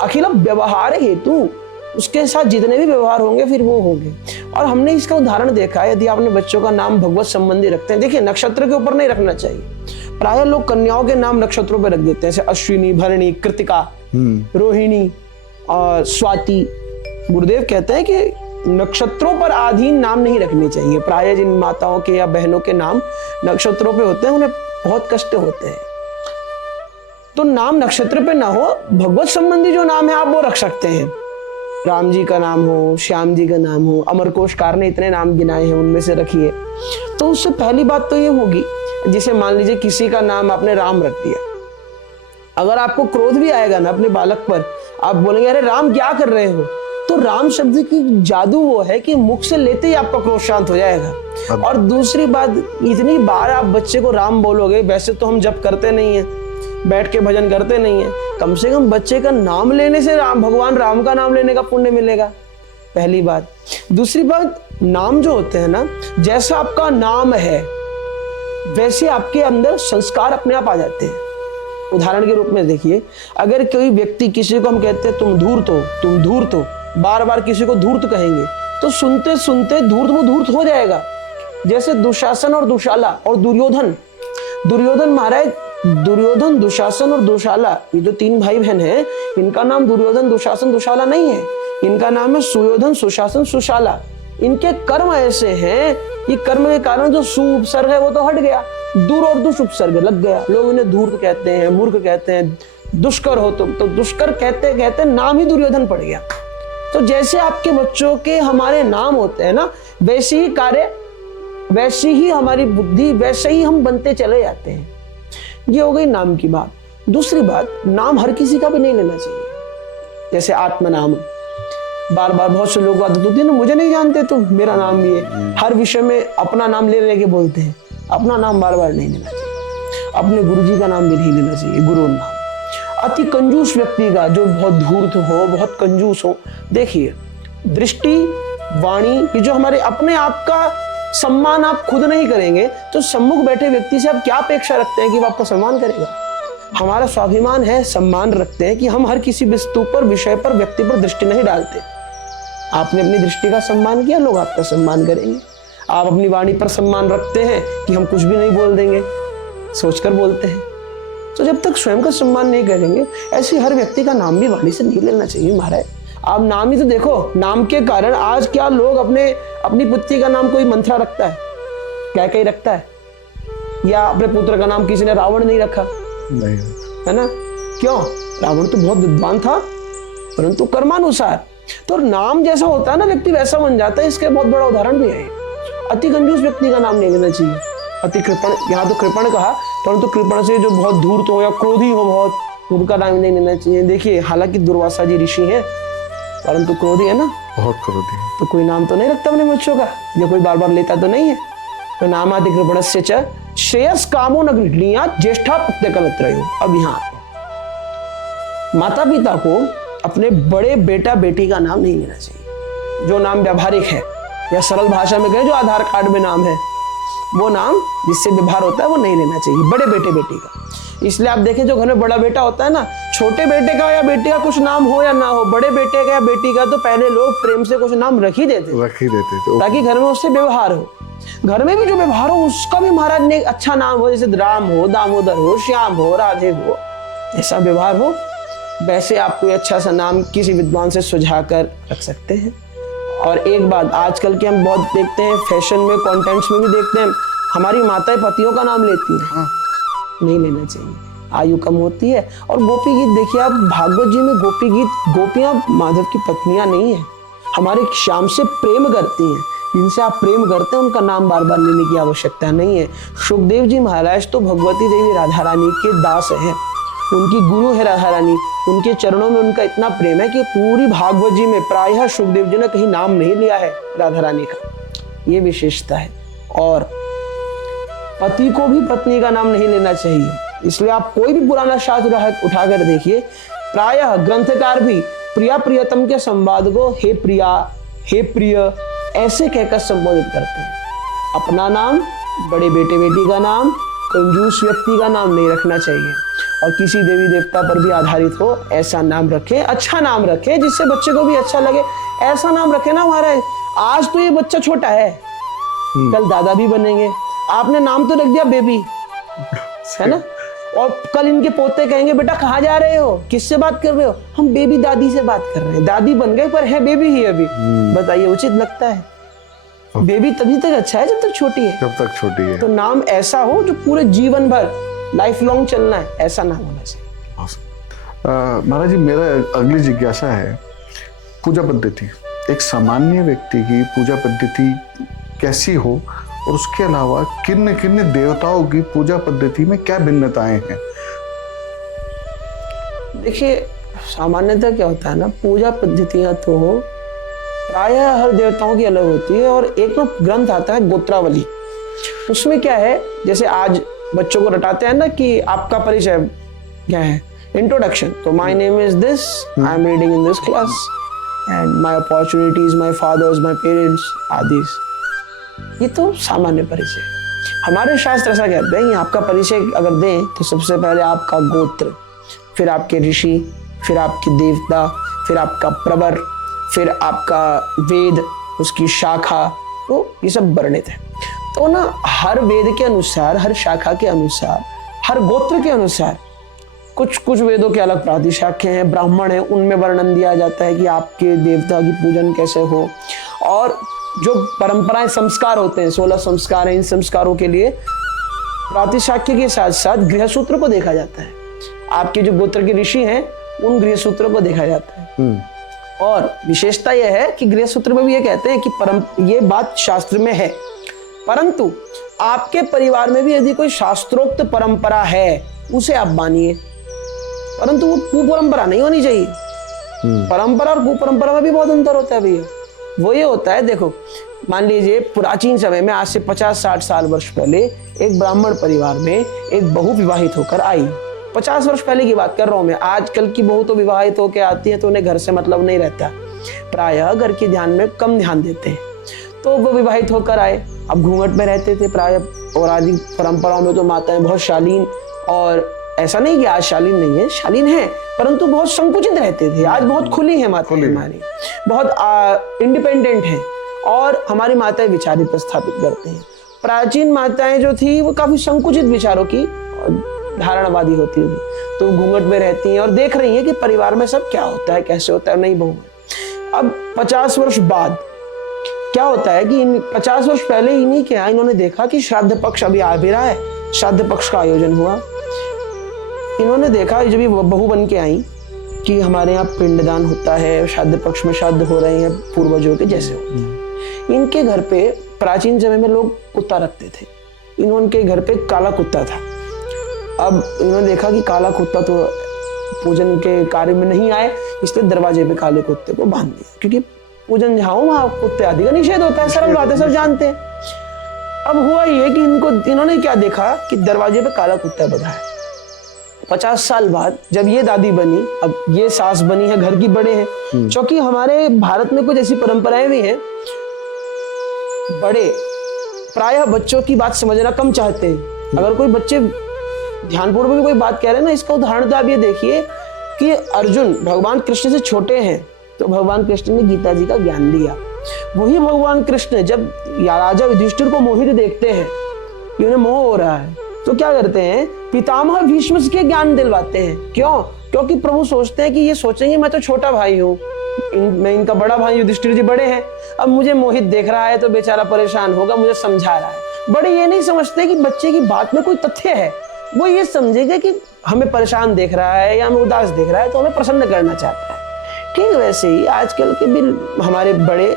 अखिल व्यवहार हेतु, उसके साथ जितने भी व्यवहार होंगे फिर वो होंगे। और हमने इसका उदाहरण देखा है, यदि आपने बच्चों का नाम भगवत संबंधी रखते हैं, देखिए नक्षत्र के ऊपर नहीं रखना चाहिए। प्राय लोग कन्याओं के नाम नक्षत्रों पर रख देते हैं, जैसे अश्विनी, भरणी, कृतिका, रोहिणी और स्वाति। गुरुदेव कहते हैं कि नक्षत्रों पर अधीन नाम नहीं रखने चाहिए। प्राय जिन माताओं के या बहनों के नाम नक्षत्रों पे होते हैं उन्हें बहुत कष्ट होते हैं, तो नाम नक्षत्र पे ना हो, भगवत संबंधी जो नाम है आप वो रख सकते हैं। राम जी का नाम हो, श्याम जी का नाम हो, अमरकोशकार ने इतने नाम गिनाए हैं उनमें से रखिए। तो उससे पहली बात तो ये होगी, जिसे मान लीजिए किसी का नाम आपने राम रख दिया, अगर आपको क्रोध भी आएगा ना अपने बालक पर, आप बोलेंगे अरे राम क्या कर रहे हो, तो राम शब्द की जादू वो है कि मुख से लेते ही आपका क्रोध शांत हो जाएगा। और दूसरी बात, इतनी बार आप बच्चे को राम बोलोगे, वैसे तो हम जप करते नहीं है, बैठ के भजन करते नहीं है, कम से कम बच्चे का नाम लेने से राम, भगवान राम का नाम लेने का पुण्य मिलेगा, पहली बात। दूसरी बात, नाम जो होते हैं ना, जैसा आपका नाम है वैसे आपके अंदर संस्कार अपने आप आ जाते हैं। उदाहरण के रूप में देखिए, अगर कोई व्यक्ति, किसी को हम कहते हैं तुम धूर्त हो, तुम धूर्त हो, बार बार किसी को धूर्त कहेंगे तो सुनते सुनते धूर्त वो धूर्त हो जाएगा। जैसे दुशासन और दुशाला और दुर्योधन, महाराज दुर्योधन, दुशासन और दुशाला, ये जो तीन भाई बहन हैं, इनका नाम दुर्योधन, दुशासन, दुशाला नहीं है, इनका नाम है सुयोधन, सुशासन, सुशाला। इनके कर्म ऐसे हैं कि कर्म के कारण जो सु उपसर्ग है वो तो हट गया, दूर और दुष उपसर्ग लग गया। लोग इन्हें धूर्त कहते हैं, मूर्ख कहते हैं, दुष्कर हो तुम, तो दुष्कर कहते कहते नाम ही दुर्योधन पड़ गया। तो जैसे आपके बच्चों के हमारे नाम होते हैं ना, वैसे ही कार्य, वैसी ही हमारी बुद्धि, वैसे ही हम बनते चले जाते हैं। ये हो गई नाम की बात। दूसरी बात, नाम हर किसी का भी नहीं लेना चाहिए। जैसे आत्मनाम, बार बार बहुत से लोग आदत होती है ना, मुझे नहीं जानते तुम, मेरा नाम भी है, हर विषय में अपना नाम ले लेके बोलते हैं। अपना नाम बार बार नहीं लेना चाहिए, अपने गुरुजी का नाम भी नहीं लेना चाहिए, गुरु नाम। अति कंजूस व्यक्ति का, जो बहुत धूर्त हो, बहुत कंजूस हो, देखिए दृष्टि, वाणी, ये जो हमारे अपने आप का सम्मान आप खुद नहीं करेंगे तो सम्मुख बैठे व्यक्ति से आप क्या अपेक्षा रखते हैं कि वो आपका सम्मान करेगा। हमारा स्वाभिमान है, सम्मान रखते हैं कि हम हर किसी वस्तु पर, विषय पर, व्यक्ति पर दृष्टि नहीं डालते। आपने अपनी दृष्टि का सम्मान किया, लोग आपका सम्मान करेंगे। आप अपनी वाणी पर सम्मान रखते हैं कि हम कुछ भी नहीं बोल देंगे, सोचकर बोलते हैं। तो जब तक स्वयं का सम्मान नहीं करेंगे, ऐसे हर व्यक्ति का नाम भी वाणी से नहीं लेना चाहिए। महाराज आप नाम ही तो देखो, नाम के कारण आज क्या लोग अपनी पुत्री का नाम कोई मंथरा रखता है, कैकेयी रखता है, या अपने पुत्र का नाम किसी ने रावण नहीं रखा, नहीं, है ना। क्यों? रावण तो बहुत विद्वान था, परंतु कर्मानुसार। तो नाम जैसा होता है ना, व्यक्ति वैसा बन जाता है। इसके बहुत बड़ा उदाहरण भी है। अति कंजूस व्यक्ति का नाम नहीं लेना चाहिए। अति कृपण, यहाँ तो कृपण कहा, परंतु कृपण से जो बहुत धूर्त हो या क्रोधी हो बहुत, उनका नाम नहीं लेना चाहिए। देखिए हालांकि दुर्वासा जी ऋषि हैं, परंतु क्रोधी है ना, बहुत क्रोधी है, तो कोई नाम तो नहीं रखता अपने बच्चों का, ये कोई बार बार लेता तो नहीं है। तो नामादि कृपणस्य च श्रेयस कामो न गृह्णीया ज्येष्ठा प्रत्यकलत्रयो। अब यहाँ माता पिता को अपने बड़े बेटा बेटी का नाम नहीं लेना चाहिए। जो नाम व्यावहारिक है या सरल भाषा में कहें जो आधार कार्ड में नाम है, वो नाम जिससे व्यवहार होता है वो नहीं लेना चाहिए, बड़े बेटे बेटी का। इसलिए आप देखें जो घर में बड़ा बेटा होता है ना, छोटे बेटे का या बेटी का कुछ नाम हो या ना हो, बड़े बेटे का या बेटी का तो पहले लोग प्रेम से कुछ नाम रख ही देते थे ताकि घर में उससे व्यवहार हो। घर में भी जो व्यवहार हो उसका भी महाराज ने एक अच्छा नाम हो, जैसे राम हो, दामोदर हो, श्याम हो, राधे हो, ऐसा व्यवहार हो। वैसे आप कोई अच्छा सा नाम किसी विद्वान से सुझा कर रख सकते हैं। और एक बात आजकल के हम बहुत देखते हैं, फैशन में, कंटेंट्स में भी देखते हैं, हमारी माताएं पतियों का नाम लेती हैं। हाँ। नहीं लेना चाहिए, आयु कम होती है। और गोपी गीत देखिए आप, भागवत जी में गोपी गीत, गोपियां माधव की पत्नियां नहीं है, हमारे श्याम से प्रेम करती हैं। जिनसे आप प्रेम करते हैं उनका नाम बार बार लेने की आवश्यकता नहीं है। सुखदेव जी महाराज तो भगवती देवी राधा रानी के दास हैं, उनकी गुरु है राधा रानी, उनके चरणों में उनका इतना प्रेम है कि पूरी भागवत जी में प्रायः सुखदेव जी ने कहीं नाम नहीं लिया है राधा रानी का, ये विशेषता है। और पति को भी पत्नी का नाम नहीं लेना चाहिए। इसलिए आप कोई भी पुराना शास्त्र उठाकर देखिए, प्रायः ग्रंथकार भी प्रिया प्रियतम के संवाद को हे प्रिया, हे प्रिय ऐसे कहकर संबोधित करते हैं। अपना नाम, बड़े बेटे बेटी का नाम, कंजूस व्यक्ति का नाम नहीं रखना चाहिए। और किसी देवी देवता पर भी आधारित हो ऐसा नाम रखें, अच्छा नाम रखें जिससे बच्चे को भी अच्छा लगे। ऐसा नाम रखें ना महाराज, आज तो ये बच्चा छोटा है, कल दादा भी बनेंगे। आपने नाम तो रख दिया बेबी, है ना, और कल इनके पोते कहेंगे बेटा कहाँ जा रहे हो, किससे बात कर रहे हो, हम बेबी दादी से बात कर रहे हैं। दादी बन गए पर है बेबी ही अभी। बताइए उचित लगता है? बेबी तभी तक अच्छा है जब तक छोटी है, जब तक छोटी है। तो नाम ऐसा हो जो पूरे जीवन भर लाइफ लॉन्ग चलना है, ऐसा नाम होना चाहिए। महाराज जी, मेरा अगली जिज्ञासा है, पूजा पद्धति, एक सामान्य व्यक्ति की पूजा पद्धति कैसी हो और उसके अलावा किन किन देवताओं की पूजा पद्धति में क्या भिन्नताएं हैं? देखिए सामान्यतः क्या होता है ना, पूजा पद्धतियां तो प्रायः हर देवताओं की अलग होती है। और एक ना ग्रंथ आता है गोत्रावली, उसमें क्या है, जैसे आज बच्चों को रटाते हैं ना कि आपका परिचय क्या है, इंट्रोडक्शन, तो my name is this, I am reading in this class and my opportunities, my father's, my parents आदि। ये तो सामान्य परिचय। हमारे शास्त्र ऐसा कहते हैं कि आपका परिचय अगर दें तो सबसे पहले आपका गोत्र, फिर आपके ऋषि, फिर आपके देवता, फिर आपका प्रवर, फिर आपका वेद, उसकी शाखा, तो ये सब वर्णित है। तो ना हर वेद के अनुसार, हर शाखा के अनुसार, हर गोत्र के अनुसार कुछ कुछ वेदों के अलग प्रातिशाख्य हैं, ब्राह्मण हैं, उनमें वर्णन दिया जाता है कि आपके देवता की पूजन कैसे हो। और जो परंपराएं, संस्कार होते हैं, 16 संस्कार हैं, इन संस्कारों के लिए प्रातिशाख्य के साथ साथ गृहसूत्र को देखा जाता है। आपके जो गोत्र के ऋषि हैं उन गृहसूत्रों को देखा जाता है। और विशेषता यह है कि गृहसूत्र में भी ये कहते हैं कि ये बात शास्त्र में है, परंतु आपके परिवार में भी यदि कोई शास्त्रोक्त परंपरा है उसे आप मानिए, परंतु वो कुपरंपरा नहीं होनी चाहिए। परंपरा और कुपरंपरा में भी बहुत अंतर होता है भैया। वो ये होता है, देखो मान लीजिए प्राचीन समय में, आज से 50-60 साल वर्ष पहले, एक ब्राह्मण परिवार में एक बहू विवाहित होकर आई। 50 वर्ष पहले की बात कर रहा हूं मैं। आजकल की बहू तो विवाहित होकर आती है तो उन्हें घर से मतलब नहीं रहता, प्रायः घर के ध्यान में कम ध्यान देते हैं। तो वो विवाहित होकर आए, अब घूंघट में रहते थे प्रायः। और आज परंपराओं में तो माताएं बहुत शालीन, और ऐसा नहीं कि आज शालीन नहीं है, शालीन है, परंतु बहुत संकुचित रहते थे। आज बहुत खुली है माताएं, हमारी बहुत इंडिपेंडेंट है, और हमारी माताएं विचार प्रस्थापित करते हैं। प्राचीन माताएं जो थी वो काफी संकुचित विचारों की धारणावादी होती थी, तो घूंघट में रहती हैं और देख रही हैं कि परिवार में सब क्या होता है, कैसे होता है, नहीं बहू। अब 50 वर्ष बाद क्या होता है कि 50 वर्ष पहले इन्हीं के यहाँ इन्होंने देखा कि श्राद्ध पक्ष अभी आ भी रहा है, श्राद्ध पक्ष का आयोजन हुआ। इन्होंने देखा जब ये बहू बन के आई कि हमारे यहाँ पिंडदान होता है, श्राद्ध पक्ष में श्राद्ध हो रहे हैं पूर्वजों के जैसे होते हैं। इनके घर पे प्राचीन समय में लोग कुत्ता रखते थे, इनके घर पे काला कुत्ता था। अब इन्होंने देखा कि काला कुत्ता तो पूजन के कार्य में नहीं आए, इसलिए दरवाजे पे काले कुत्ते को बांध दिया, क्योंकि पूजन जहाँ हो वहां कुत्ते आदि का निषेध होता है, सरल बात है, सब जानते हैं। अब हुआ ये कि इन्होंने क्या देखा कि दरवाजे पे काला कुत्ता बंधा है। 50 साल बाद जब ये दादी बनी, अब ये सास बनी है, घर की बड़े हैं, क्योंकि हमारे भारत में कुछ ऐसी परंपराएं भी हैं, बड़े प्रायः बच्चों की बात समझना कम चाहते हैं। अगर कोई बच्चे ध्यानपूर्वक कोई बात कह रहे हैं ना, इसका उदाहरण तो आप ये देखिए कि अर्जुन भगवान कृष्ण से छोटे हैं, तो भगवान कृष्ण ने गीता जी का ज्ञान दिया। वही भगवान कृष्ण जब राजा युधिष्ठिर को मोहित देखते हैं कि उन्हें मोह हो रहा है, तो क्या करते हैं, पितामह भीष्म के ज्ञान दिलवाते हैं। क्यों? क्योंकि प्रभु सोचते हैं कि ये सोचेंगे मैं तो छोटा भाई हूँ, मैं इनका बड़ा भाई, युधिष्ठिर जी बड़े हैं, अब मुझे मोहित देख रहा है तो बेचारा परेशान होगा, मुझे समझा रहा है। बड़े ये नहीं समझते कि बच्चे की बात में कोई तथ्य है, वो ये समझेगा कि हमें परेशान देख रहा है या हमें उदास देख रहा है तो हमें प्रसन्न करना चाहता है। ठीक वैसे ही आजकल के भी हमारे बड़े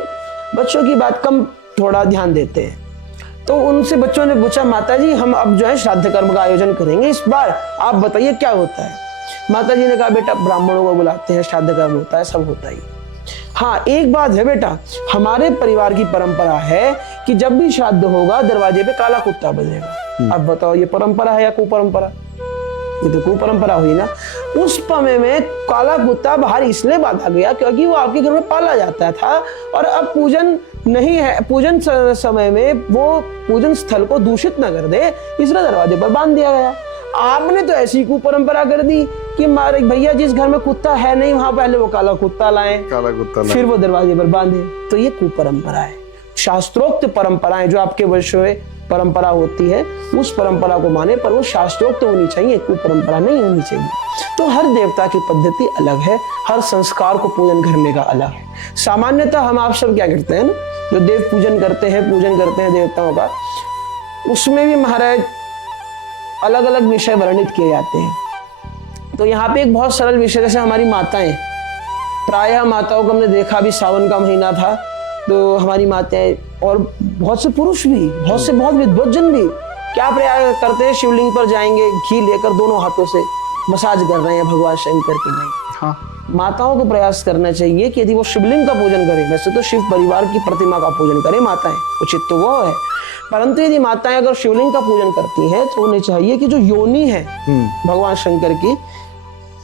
बच्चों की बात कम थोड़ा ध्यान देते हैं। तो उनसे बच्चों ने पूछा, माता जी हम अब जो है श्राद्ध कर्म का आयोजन करेंगे, इस बार आप बताइए क्या होता है। माता जी ने कहा, बेटा ब्राह्मणों को बुलाते हैं, श्राद्ध कर्म होता है, सब होता ही। हाँ, एक बात है बेटा, हमारे परिवार की परंपरा है कि जब भी श्राद्ध होगा दरवाजे पे काला कुत्ता बजेगा। अब बताओ ये परंपरा है या कुपरंपरा? ये तो कुपरंपरा हुई ना। उस समय में काला कुत्ता बाहर इसलिए बांधा गया क्योंकि वो आपके घर में पाला जाता था, और अब पूजन नहीं है, पूजन समय में वो पूजन स्थल को दूषित न कर दे, इसलिए दरवाजे पर बांध दिया गया। आपने तो ऐसी कुपरंपरा कर दी कि मारे भैया जिस घर में कुत्ता है नहीं वहां पहले वो काला कुत्ता लाएं, फिर वो दरवाजे पर बांधे। तो ये कुपरंपरा है। शास्त्रोक्त परंपराएं जो आपके वर्षों में परंपरा होती है, उस परंपरा को माने, पर वो शास्त्रोक्त होनी चाहिए, कुपरंपरा नहीं होनी चाहिए। तो हर देवता की पद्धति अलग है, हर संस्कार को पूजन करने का अलग है। सामान्यतः हम आप सब क्या करते हैं ना, जो देव पूजन करते हैं देवताओं का, उसमें भी महाराज अलग अलग विषय वर्णित किए जाते हैं। तो यहाँ पे एक बहुत सरल विषय, जैसे हमारी माताएं, प्रायः माताओं को हमने देखा, भी सावन का महीना था तो हमारी माताएं और बहुत से पुरुष भी, बहुत विद्वज्जन भी क्या प्रयास करते हैं, शिवलिंग पर जाएंगे, घी लेकर दोनों हाथों से मसाज कर रहे हैं भगवान शंकर की। नहीं, हाँ, माताओं को प्रयास करना चाहिए कि यदि वो शिवलिंग का पूजन करें, वैसे तो शिव परिवार की प्रतिमा का पूजन करें माताएं, उचित तो वो है, परंतु यदि माताएं अगर शिवलिंग का पूजन करती हैं तो उन्हें चाहिए कि जो योनि है भगवान शंकर की,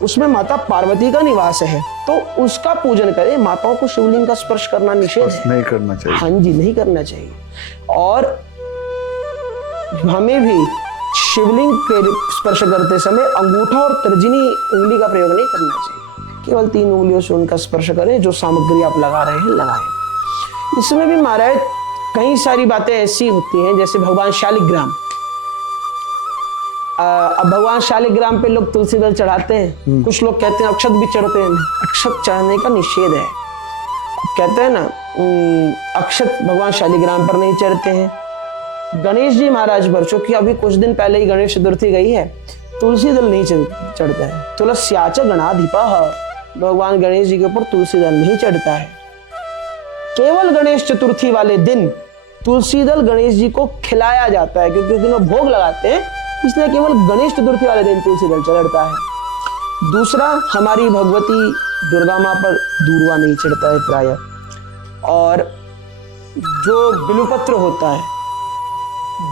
उसमें माता पार्वती का निवास है, तो उसका पूजन करें। माताओं को शिवलिंग का स्पर्श करना निषेध है, नहीं करना चाहिए। हाँ जी, नहीं करना चाहिए। और हमें भी शिवलिंग के स्पर्श करते समय अंगूठा और तर्जनी उंगली का प्रयोग नहीं करना चाहिए, केवल 3 उंगलियों से उनका स्पर्श करें। जो सामग्री आप लगा रहे हैं लगाएं। इसमें भी महाराज कई सारी बातें ऐसी होती हैं, जैसे भगवान शालिग्राम। अब भगवान शालिग्राम पे लोग तुलसी दल चढ़ाते हैं, कुछ लोग कहते हैं अक्षत भी चढ़ते हैं। अक्षत चढ़ाने का निषेध है। कहते हैं ना, अक्षत भगवान शालिग्राम पर नहीं चढ़ते हैं। गणेश जी महाराज पर, चूंकि अभी कुछ दिन पहले ही गणेश चतुर्थी गई है, तुलसी दल नहीं चढ़ता है। तुलस्याच गणाधिपः, भगवान गणेश जी के ऊपर तुलसी दल नहीं चढ़ता है। केवल गणेश चतुर्थी वाले दिन तुलसी दल गणेश जी को खिलाया जाता है, क्योंकि उस दिन वो भोग लगाते हैं, इसलिए केवल गणेश चतुर्थी वाले दिन तुलसी दल चढ़ता है। दूसरा, हमारी भगवती दुर्गा माँ पर दूर्वा नहीं चढ़ता है प्रायः। और जो बिल्वपत्र होता है,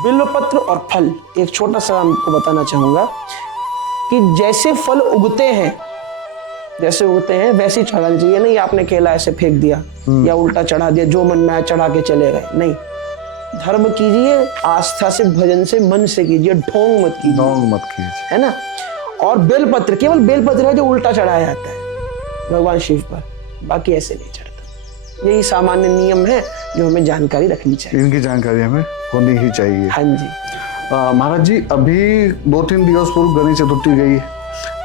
बिल्वपत्र और फल, एक छोटा सा आपको बताना चाहूंगा कि जैसे फल उगते हैं वैसे चढ़ाना चाहिए। नहीं आपने केला ऐसे फेंक दिया या उल्टा चढ़ा दिया, जो मन में आया चढ़ा के चले गए, नहीं। धर्म कीजिए, आस्था से, भजन से, मन से कीजिए, ढोंग मत कीजिए, है ना। और बेलपत्र, केवल बेलपत्र है जो उल्टा चढ़ाया जाता है भगवान शिव पर, बाकी ऐसे नहीं चढ़ता। यही सामान्य नियम है जो हमें जानकारी रखनी चाहिए। इनकी जानकारी हमें होनी ही चाहिए। हाँ जी महाराज जी, अभी 2-3 दिवस पूर्व गणेश चतुर्थी गई है।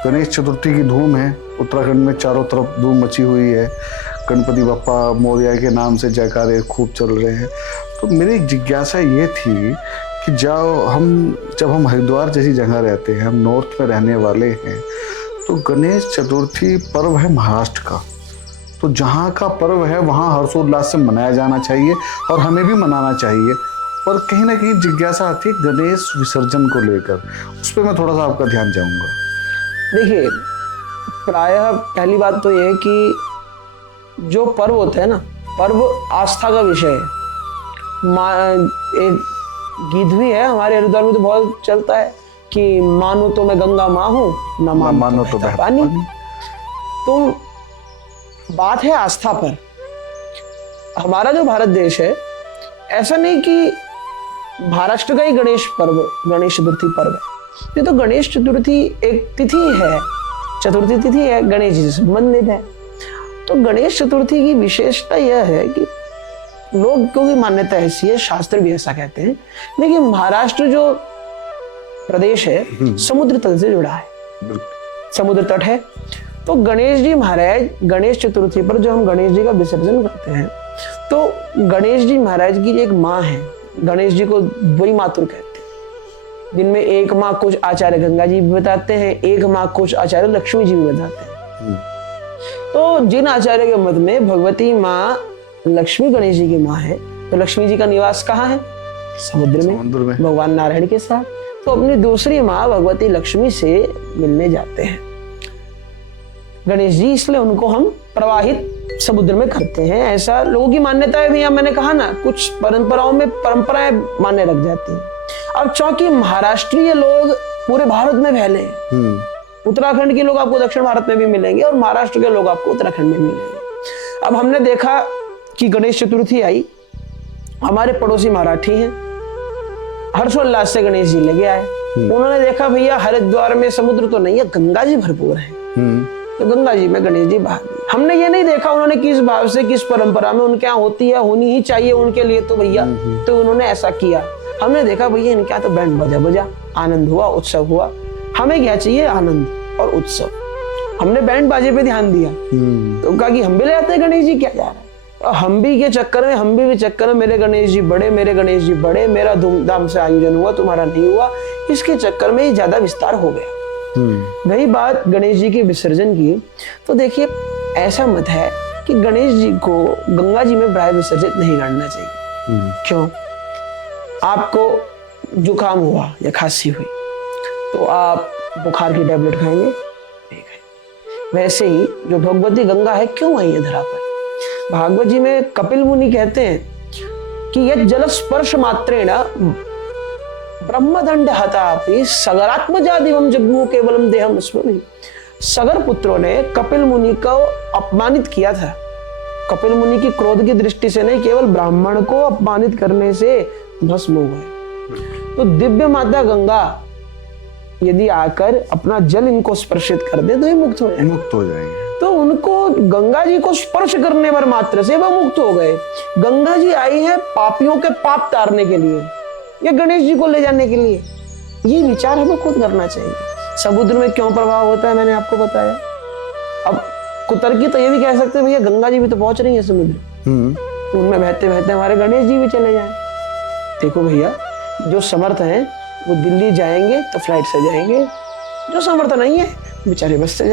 गणेश चतुर्थी की धूम है, उत्तराखंड में चारों तरफ धूम मची हुई है। गणपति बप्पा मोरया के नाम से जयकारे खूब चल रहे हैं। तो मेरी जिज्ञासा ये थी कि जब हम हरिद्वार जैसी जगह रहते हैं, हम नॉर्थ में रहने वाले हैं, तो गणेश चतुर्थी पर्व है महाराष्ट्र का, तो जहाँ का पर्व है वहाँ हर्षोल्लास से मनाया जाना चाहिए और हमें भी मनाना चाहिए। पर कहीं ना कहीं जिज्ञासा आती है गणेश विसर्जन को लेकर, उस पर मैं थोड़ा सा आपका ध्यान चाहूँगा। देखिए, प्रायः पहली बात तो ये है कि जो पर्व होते हैं ना, पर्व आस्था का विषय है। एक गीत भी है हमारे हरिद्वार में, तो बहुत चलता है कि मानो तो मैं गंगा माँ हूँ, न मानो तो बहता पानी। तो बात है आस्था पर। हमारा जो भारत देश है, ऐसा नहीं कि महाराष्ट्र का ही गणेश चतुर्थी पर्व है। ये तो गणेश चतुर्थी एक तिथि है, चतुर्थी तिथि है, गणेश जी से संबंधित है। तो गणेश चतुर्थी की विशेषता यह है कि लोगों की मान्यता ऐसी है, शास्त्र भी ऐसा कहते हैं। देखिए महाराष्ट्र जो प्रदेश है समुद्र तल से जुड़ा है, समुद्र तट है। तो गणेश जी महाराज गणेश चतुर्थी पर जो हम गणेश जी का विसर्जन करते हैं, तो गणेश जी महाराज की एक माँ है, गणेश जी को द्वई मातुर कहते हैं, जिनमें एक माँ कुछ आचार्य गंगा जी भी बताते हैं, एक माँ कुछ आचार्य लक्ष्मी जी भी बताते हैं। तो जिन आचार्य के मत में भगवती माँ लक्ष्मी गणेश जी की माँ है, तो लक्ष्मी जी का निवास कहाँ है? समुद्र में भगवान नारायण के साथ। तो अपनी दूसरी माँ भगवती लक्ष्मी से मिलने जाते हैं गणेश जी, इसलिए उनको हम प्रवाहित समुद्र में करते हैं, ऐसा लोगों की मान्यता है। भैया मैंने कहा ना, कुछ परंपराओं में परंपराएं मानने लग जाती हैं। अब चूंकि महाराष्ट्रीय लोग पूरे भारत में फैले हैं, उत्तराखंड के लोग आपको दक्षिण भारत में भी मिलेंगे और महाराष्ट्र के लोग आपको उत्तराखंड में मिलेंगे। अब हमने देखा कि गणेश चतुर्थी आई, हमारे पड़ोसी मराठी हैं, हर्षोल्लास से गणेश जी लेके आए। उन्होंने देखा भैया हरिद्वार में समुद्र तो नहीं है, गंगा जी भरपूर है, तो गंगा जी में गणेश जी बहा दिए। हमने ये नहीं देखा उन्होंने किस भाव से, किस परंपरा में उनके यहाँ होती है, होनी ही चाहिए उनके लिए, तो भैया तो उन्होंने ऐसा किया। हमने देखा भैया इनके यहाँ तो बैंड बजा बजा, आनंद हुआ, उत्सव हुआ। हमें क्या चाहिए? आनंद और उत्सव। हमने बैंड बाजे पे ध्यान दिया, तो कहा कि हम भी ले आते हैं गणेश जी, क्या जा रहा है। और हम भी के चक्कर में, हम भी चक्कर में, मेरे गणेश जी बड़े, मेरे गणेश जी बड़े, मेरा धूमधाम से आयोजन हुआ, तुम्हारा नहीं हुआ, इसके चक्कर में ही ज्यादा विस्तार हो गया। वही बात गणेश जी के विसर्जन की, तो देखिए ऐसा मत है कि गणेश जी को गंगा जी में प्राय विसर्जित नहीं करना चाहिए। क्यों? आपको जुकाम हुआ या खांसी हुई तो आप बुखार की टैबलेट खाएंगे? नहीं खाएंगे। वैसे ही जो भगवती गंगा है क्यों आई है धरा पर? भागवत जी में कपिल मुनि कहते हैं कि यह जल स्पर्श मात्रेण ब्रह्मदंड हतापि सगरात्मजादिवम जग्मु केवलम देहम स्मृति। सगर पुत्रों ने कपिल मुनि को अपमानित किया था। कपिल मुनि की क्रोध की दृष्टि से नहीं, केवल ब्राह्मण को अपमानित करने से भस्म हो गए। तो दिव्य माता गंगा यदि आकर अपना जल इनको स्पर्शित कर दे तो ये मुक्त हो जाएंगे। तो उनको गंगा जी को स्पर्श करने पर मात्र से वह मुक्त हो गए। गंगा जी आई है पापियों के पाप तारने के लिए या गणेश जी को ले जाने के लिए, ये विचार हमें खुद करना चाहिए। समुद्र में क्यों प्रभाव होता है मैंने आपको बताया। अब कुतर्की तो ये भी कह सकते हैं भैया गंगा जी भी तो पहुंच रही है समुद्र, उनमें बहते बहते हमारे गणेश जी भी चले जाएं। देखो भैया जो समर्थ हैं वो दिल्ली जाएंगे तो फ्लाइट से जाएंगे, जो समर्थ नहीं है बेचारे बस से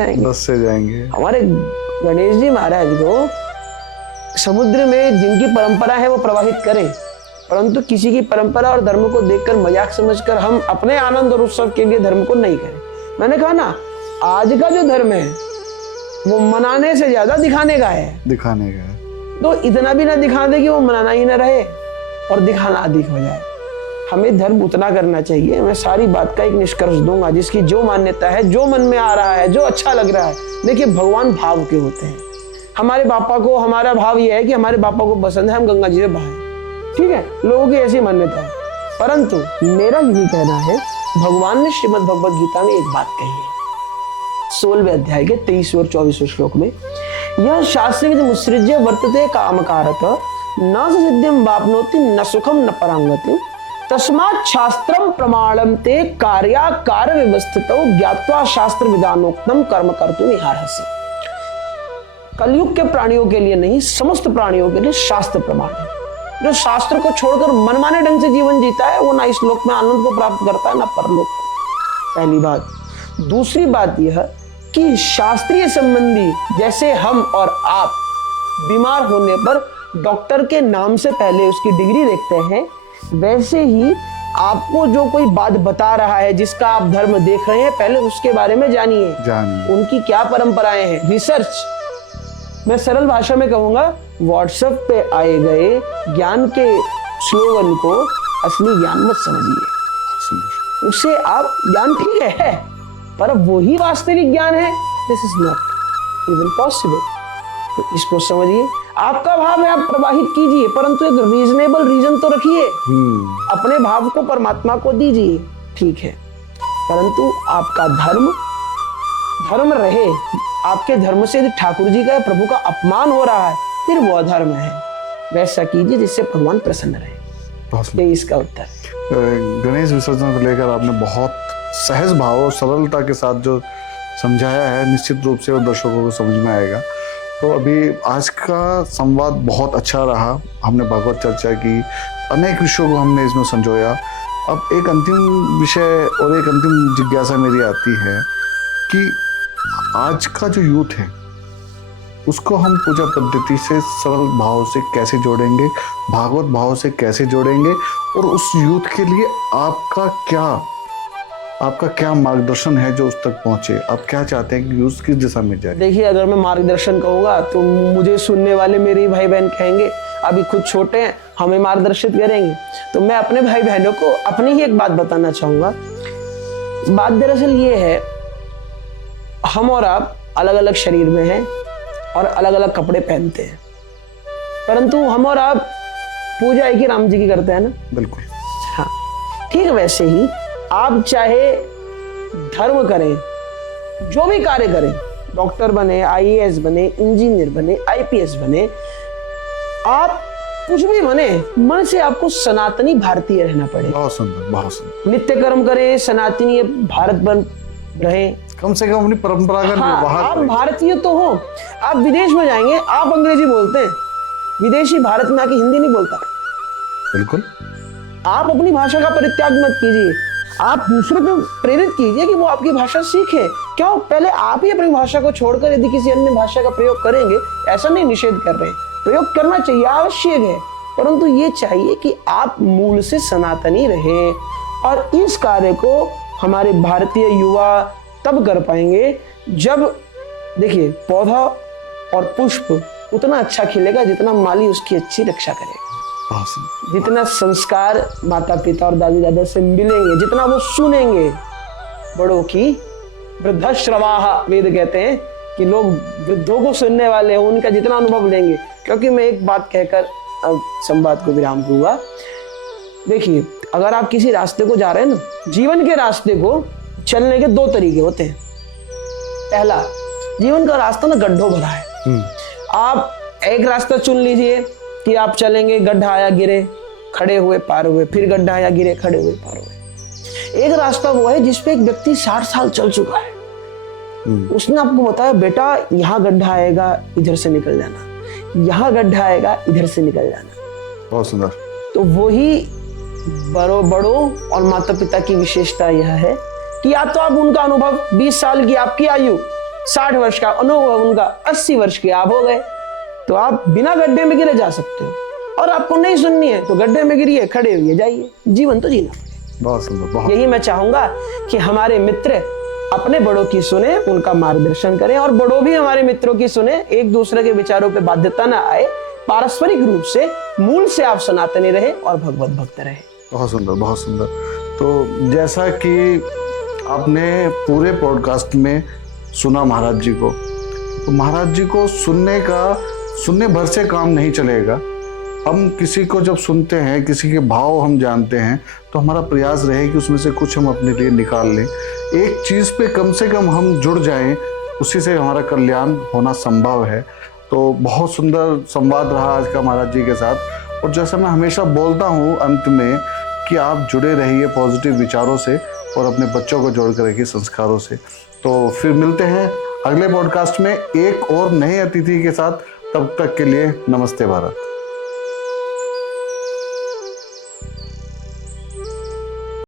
जाएंगे। हमारे गणेश जी महाराज को समुद्र में जिनकी परंपरा है वो प्रवाहित करें, परंतु किसी की परंपरा और धर्म को देखकर मजाक समझकर हम अपने आनंद और उत्सव के लिए धर्म को नहीं करें। मैंने कहा ना, आज का जो धर्म है वो मनाने से ज्यादा दिखाने का है। तो इतना भी ना दिखा दे कि वो मनाना ही ना रहे और दिखाना अधिक हो जाए। हमें धर्म उतना करना चाहिए। मैं सारी बात का एक निष्कर्ष दूंगा, जिसकी जो मान्यता है, जो मन में आ रहा है, जो अच्छा लग रहा है। देखिए भगवान भाव के होते हैं। हमारे पापा को, हमारा भाव यह है कि हमारे पापा को पसंद है हम गंगा जी में बहाएं, ठीक है, लोगों की ऐसी मान्यता है। परंतु मेरा यही कहना है, भगवान ने श्रीमद् भगवद गीता में एक बात कही है 16वें अध्याय के 23वें और 24वें श्लोक में, यह शास्त्रविद मुत्सृज्य वर्तते कामकारत न सिद्धिं वाप्नोति न सुखम न परांगति तस्मात् शास्त्रम प्रमाणम ते कार्याकार व्यवस्थितो ज्ञात्वा शास्त्र विधानोक्तम कर्म कर्तुम इहार्हसि। कलयुग के प्राणियों के लिए नहीं, समस्त प्राणियों के लिए शास्त्र प्रमाण है। जो शास्त्र को छोड़कर मनमाने ढंग से जीवन जीता है वो ना इस लोक में आनंद को प्राप्त करता है ना परलोक को। पहली बात। दूसरी बात यह कि शास्त्रीय संबंधी, जैसे हम और आप बीमार होने पर डॉक्टर के नाम से पहले उसकी डिग्री देखते हैं, वैसे ही आपको जो कोई बात बता रहा है जिसका आप धर्म देख रहे हैं, पहले उसके बारे में जानिए उनकी क्या परंपराएं हैं, रिसर्च। मैं सरल भाषा में कहूंगा, व्हाट्सएप पे आए गए ज्ञान के स्लोगन को असली ज्ञान मत समझिए। उससे आप ज्ञान ठीक है पर वही वास्तविक ज्ञान है, this is not even possible. तो इसको समझिए। आपका भाव है, आप प्रवाहित कीजिए, परंतु एक रीजनेबल रीजन तो रखिए। अपने भाव को परमात्मा को दीजिए, ठीक है, परंतु आपका धर्म रहे। आपके धर्म से यदि ठाकुर जी का या प्रभु का अपमान हो रहा है, फिर वो अधर्म है। वैसा कीजिए जिससे भगवान प्रसन्न रहे। ये इसका उत्तर। गणेश विसर्जन को लेकर आपने बहुत सहज भाव और सरलता के साथ जो समझाया है, निश्चित रूप से वो दर्शकों को समझ में आएगा। तो अभी आज का संवाद बहुत अच्छा रहा। हमने भागवत चर्चा की, अनेक विषयों को हमने इसमें संजोया। अब एक अंतिम विषय और एक अंतिम जिज्ञासा मेरी आती है कि आज का जो यूथ है उसको हम पूजा पद्धति से सरल भाव से कैसे जोड़ेंगे, भागवत भाव से कैसे जोड़ेंगे, और उस यूथ के लिए आपका क्या मार्गदर्शन है जो उस तक पहुंचे? आप क्या चाहते हैं कि यूथ किस दिशा में जाए? देखिए, अगर मैं मार्गदर्शन कहूँगा तो मुझे सुनने वाले मेरे भाई बहन कहेंगे अभी खुद छोटे हैं, हमें मार्गदर्शित करेंगे। तो मैं अपने भाई बहनों को अपनी ही एक बात बताना चाहूँगा। बात दरअसल ये है, हम और आप अलग अलग शरीर में हैं और अलग अलग कपड़े पहनते हैं, परंतु हम और आप पूजा एक ही राम जी की करते हैं ना। बिल्कुल। हाँ, ठीक वैसे ही आप चाहे धर्म करें, जो भी कार्य करें, डॉक्टर बने, आईएएस बने, इंजीनियर बने, आईपीएस बने, आप कुछ भी बने, मन से आपको सनातनी भारतीय रहना पड़े। बहुत सुंदर, बहुत सुंदर। नित्य कर्म करें, सनातनी भारत बन रहे, कम से कम अपनी परंपरा का निर्वाह आप करें। भारतीय तो हो। आप विदेश में जाएंगे, आप अंग्रेजी बोलते हैं, विदेशी भारत में आके हिंदी नहीं बोलता। बिल्कुल। आप अपनी भाषा का परित्याग मत कीजिए, आप दूसरों को प्रेरित कीजिए कि वो आपकी भाषा सीखे। क्यों? पहले आप ही अपनी भाषा को छोड़कर यदि किसी अन्य भाषा का प्रयोग करेंगे, ऐसा नहीं निषेध कर रहे, प्रयोग करना चाहिए, आवश्यक है, परंतु ये चाहिए कि आप मूल से सनातनी रहे। और इस कार्य को हमारे भारतीय युवा तब कर पाएंगे जब, देखिए, पौधा और पुष्प उतना अच्छा खिलेगा जितना माली उसकी अच्छी रक्षा करेगा। जितना संस्कार माता पिता और दादी दादा से मिलेंगे, जितना वो सुनेंगे बड़ों की, वृद्धश्रवाः वेद कहते हैं कि लोग वृद्धों को सुनने वाले हैं, उनका जितना अनुभव लेंगे। क्योंकि मैं एक बात कहकर अब संवाद को विराम दूंगा। देखिए, अगर आप किसी रास्ते को जा रहे हैं ना, जीवन के रास्ते को चलने के दो तरीके होते हैं। पहला, जीवन का रास्ता ना गड्ढों भरा है। आप एक रास्ता चुन लीजिए कि आप चलेंगे, गड्ढा आया गिरे, खड़े हुए पार हुए, फिर गड्ढा आया गिरे, खड़े हुए पार हुए। एक रास्ता वो है जिसपे एक व्यक्ति 60 साल चल चुका है, उसने आपको बताया बेटा यहाँ गड्ढा आएगा, इधर से निकल जाना, यहाँ गड्ढा आएगा, इधर से निकल जाना। बहुत सुंदर। तो वही बड़ों और माता पिता की विशेषता यह है कि या तो आप उनका अनुभव 20 साल की आपकी आयु, 60 वर्ष का अनुभव उनका 80 वर्ष के आप हो गए, तो आप बिना गड्ढे में गिरे जा सकते हो। और आपको नहीं सुननी है तो गड्ढे में गिरिए, खड़े हुए जाइए, जीवन तो जीना पड़ेगा। बहुत सुंदर, बहुत। यही मैं चाहूंगा कि हमारे मित्र अपने बड़ों की सुने, उनका मार्गदर्शन करें, और बड़ों भी हमारे मित्रों की सुने। एक दूसरे के विचारों पे बाध्यता ना आए, पारस्परिक रूप से मूल से आप सनातनी रहे और भगवत भक्त रहे। बहुत सुंदर, बहुत सुंदर। तो जैसा कि आपने पूरे पॉडकास्ट में सुना महाराज जी को, तो महाराज जी को सुनने भर से काम नहीं चलेगा। हम किसी को जब सुनते हैं, किसी के भाव हम जानते हैं, तो हमारा प्रयास रहे कि उसमें से कुछ हम अपने लिए निकाल लें। एक चीज़ पे कम से कम हम जुड़ जाएं, उसी से हमारा कल्याण होना संभव है। तो बहुत सुंदर संवाद रहा आज का महाराज जी के साथ। और जैसा मैं हमेशा बोलता हूँ अंत में कि आप जुड़े रहिए पॉजिटिव विचारों से और अपने बच्चों को जोड़ कर रखिए संस्कारों से। तो फिर मिलते हैं अगले पॉडकास्ट में एक और नए अतिथि के साथ। तब तक के लिए नमस्ते भारत।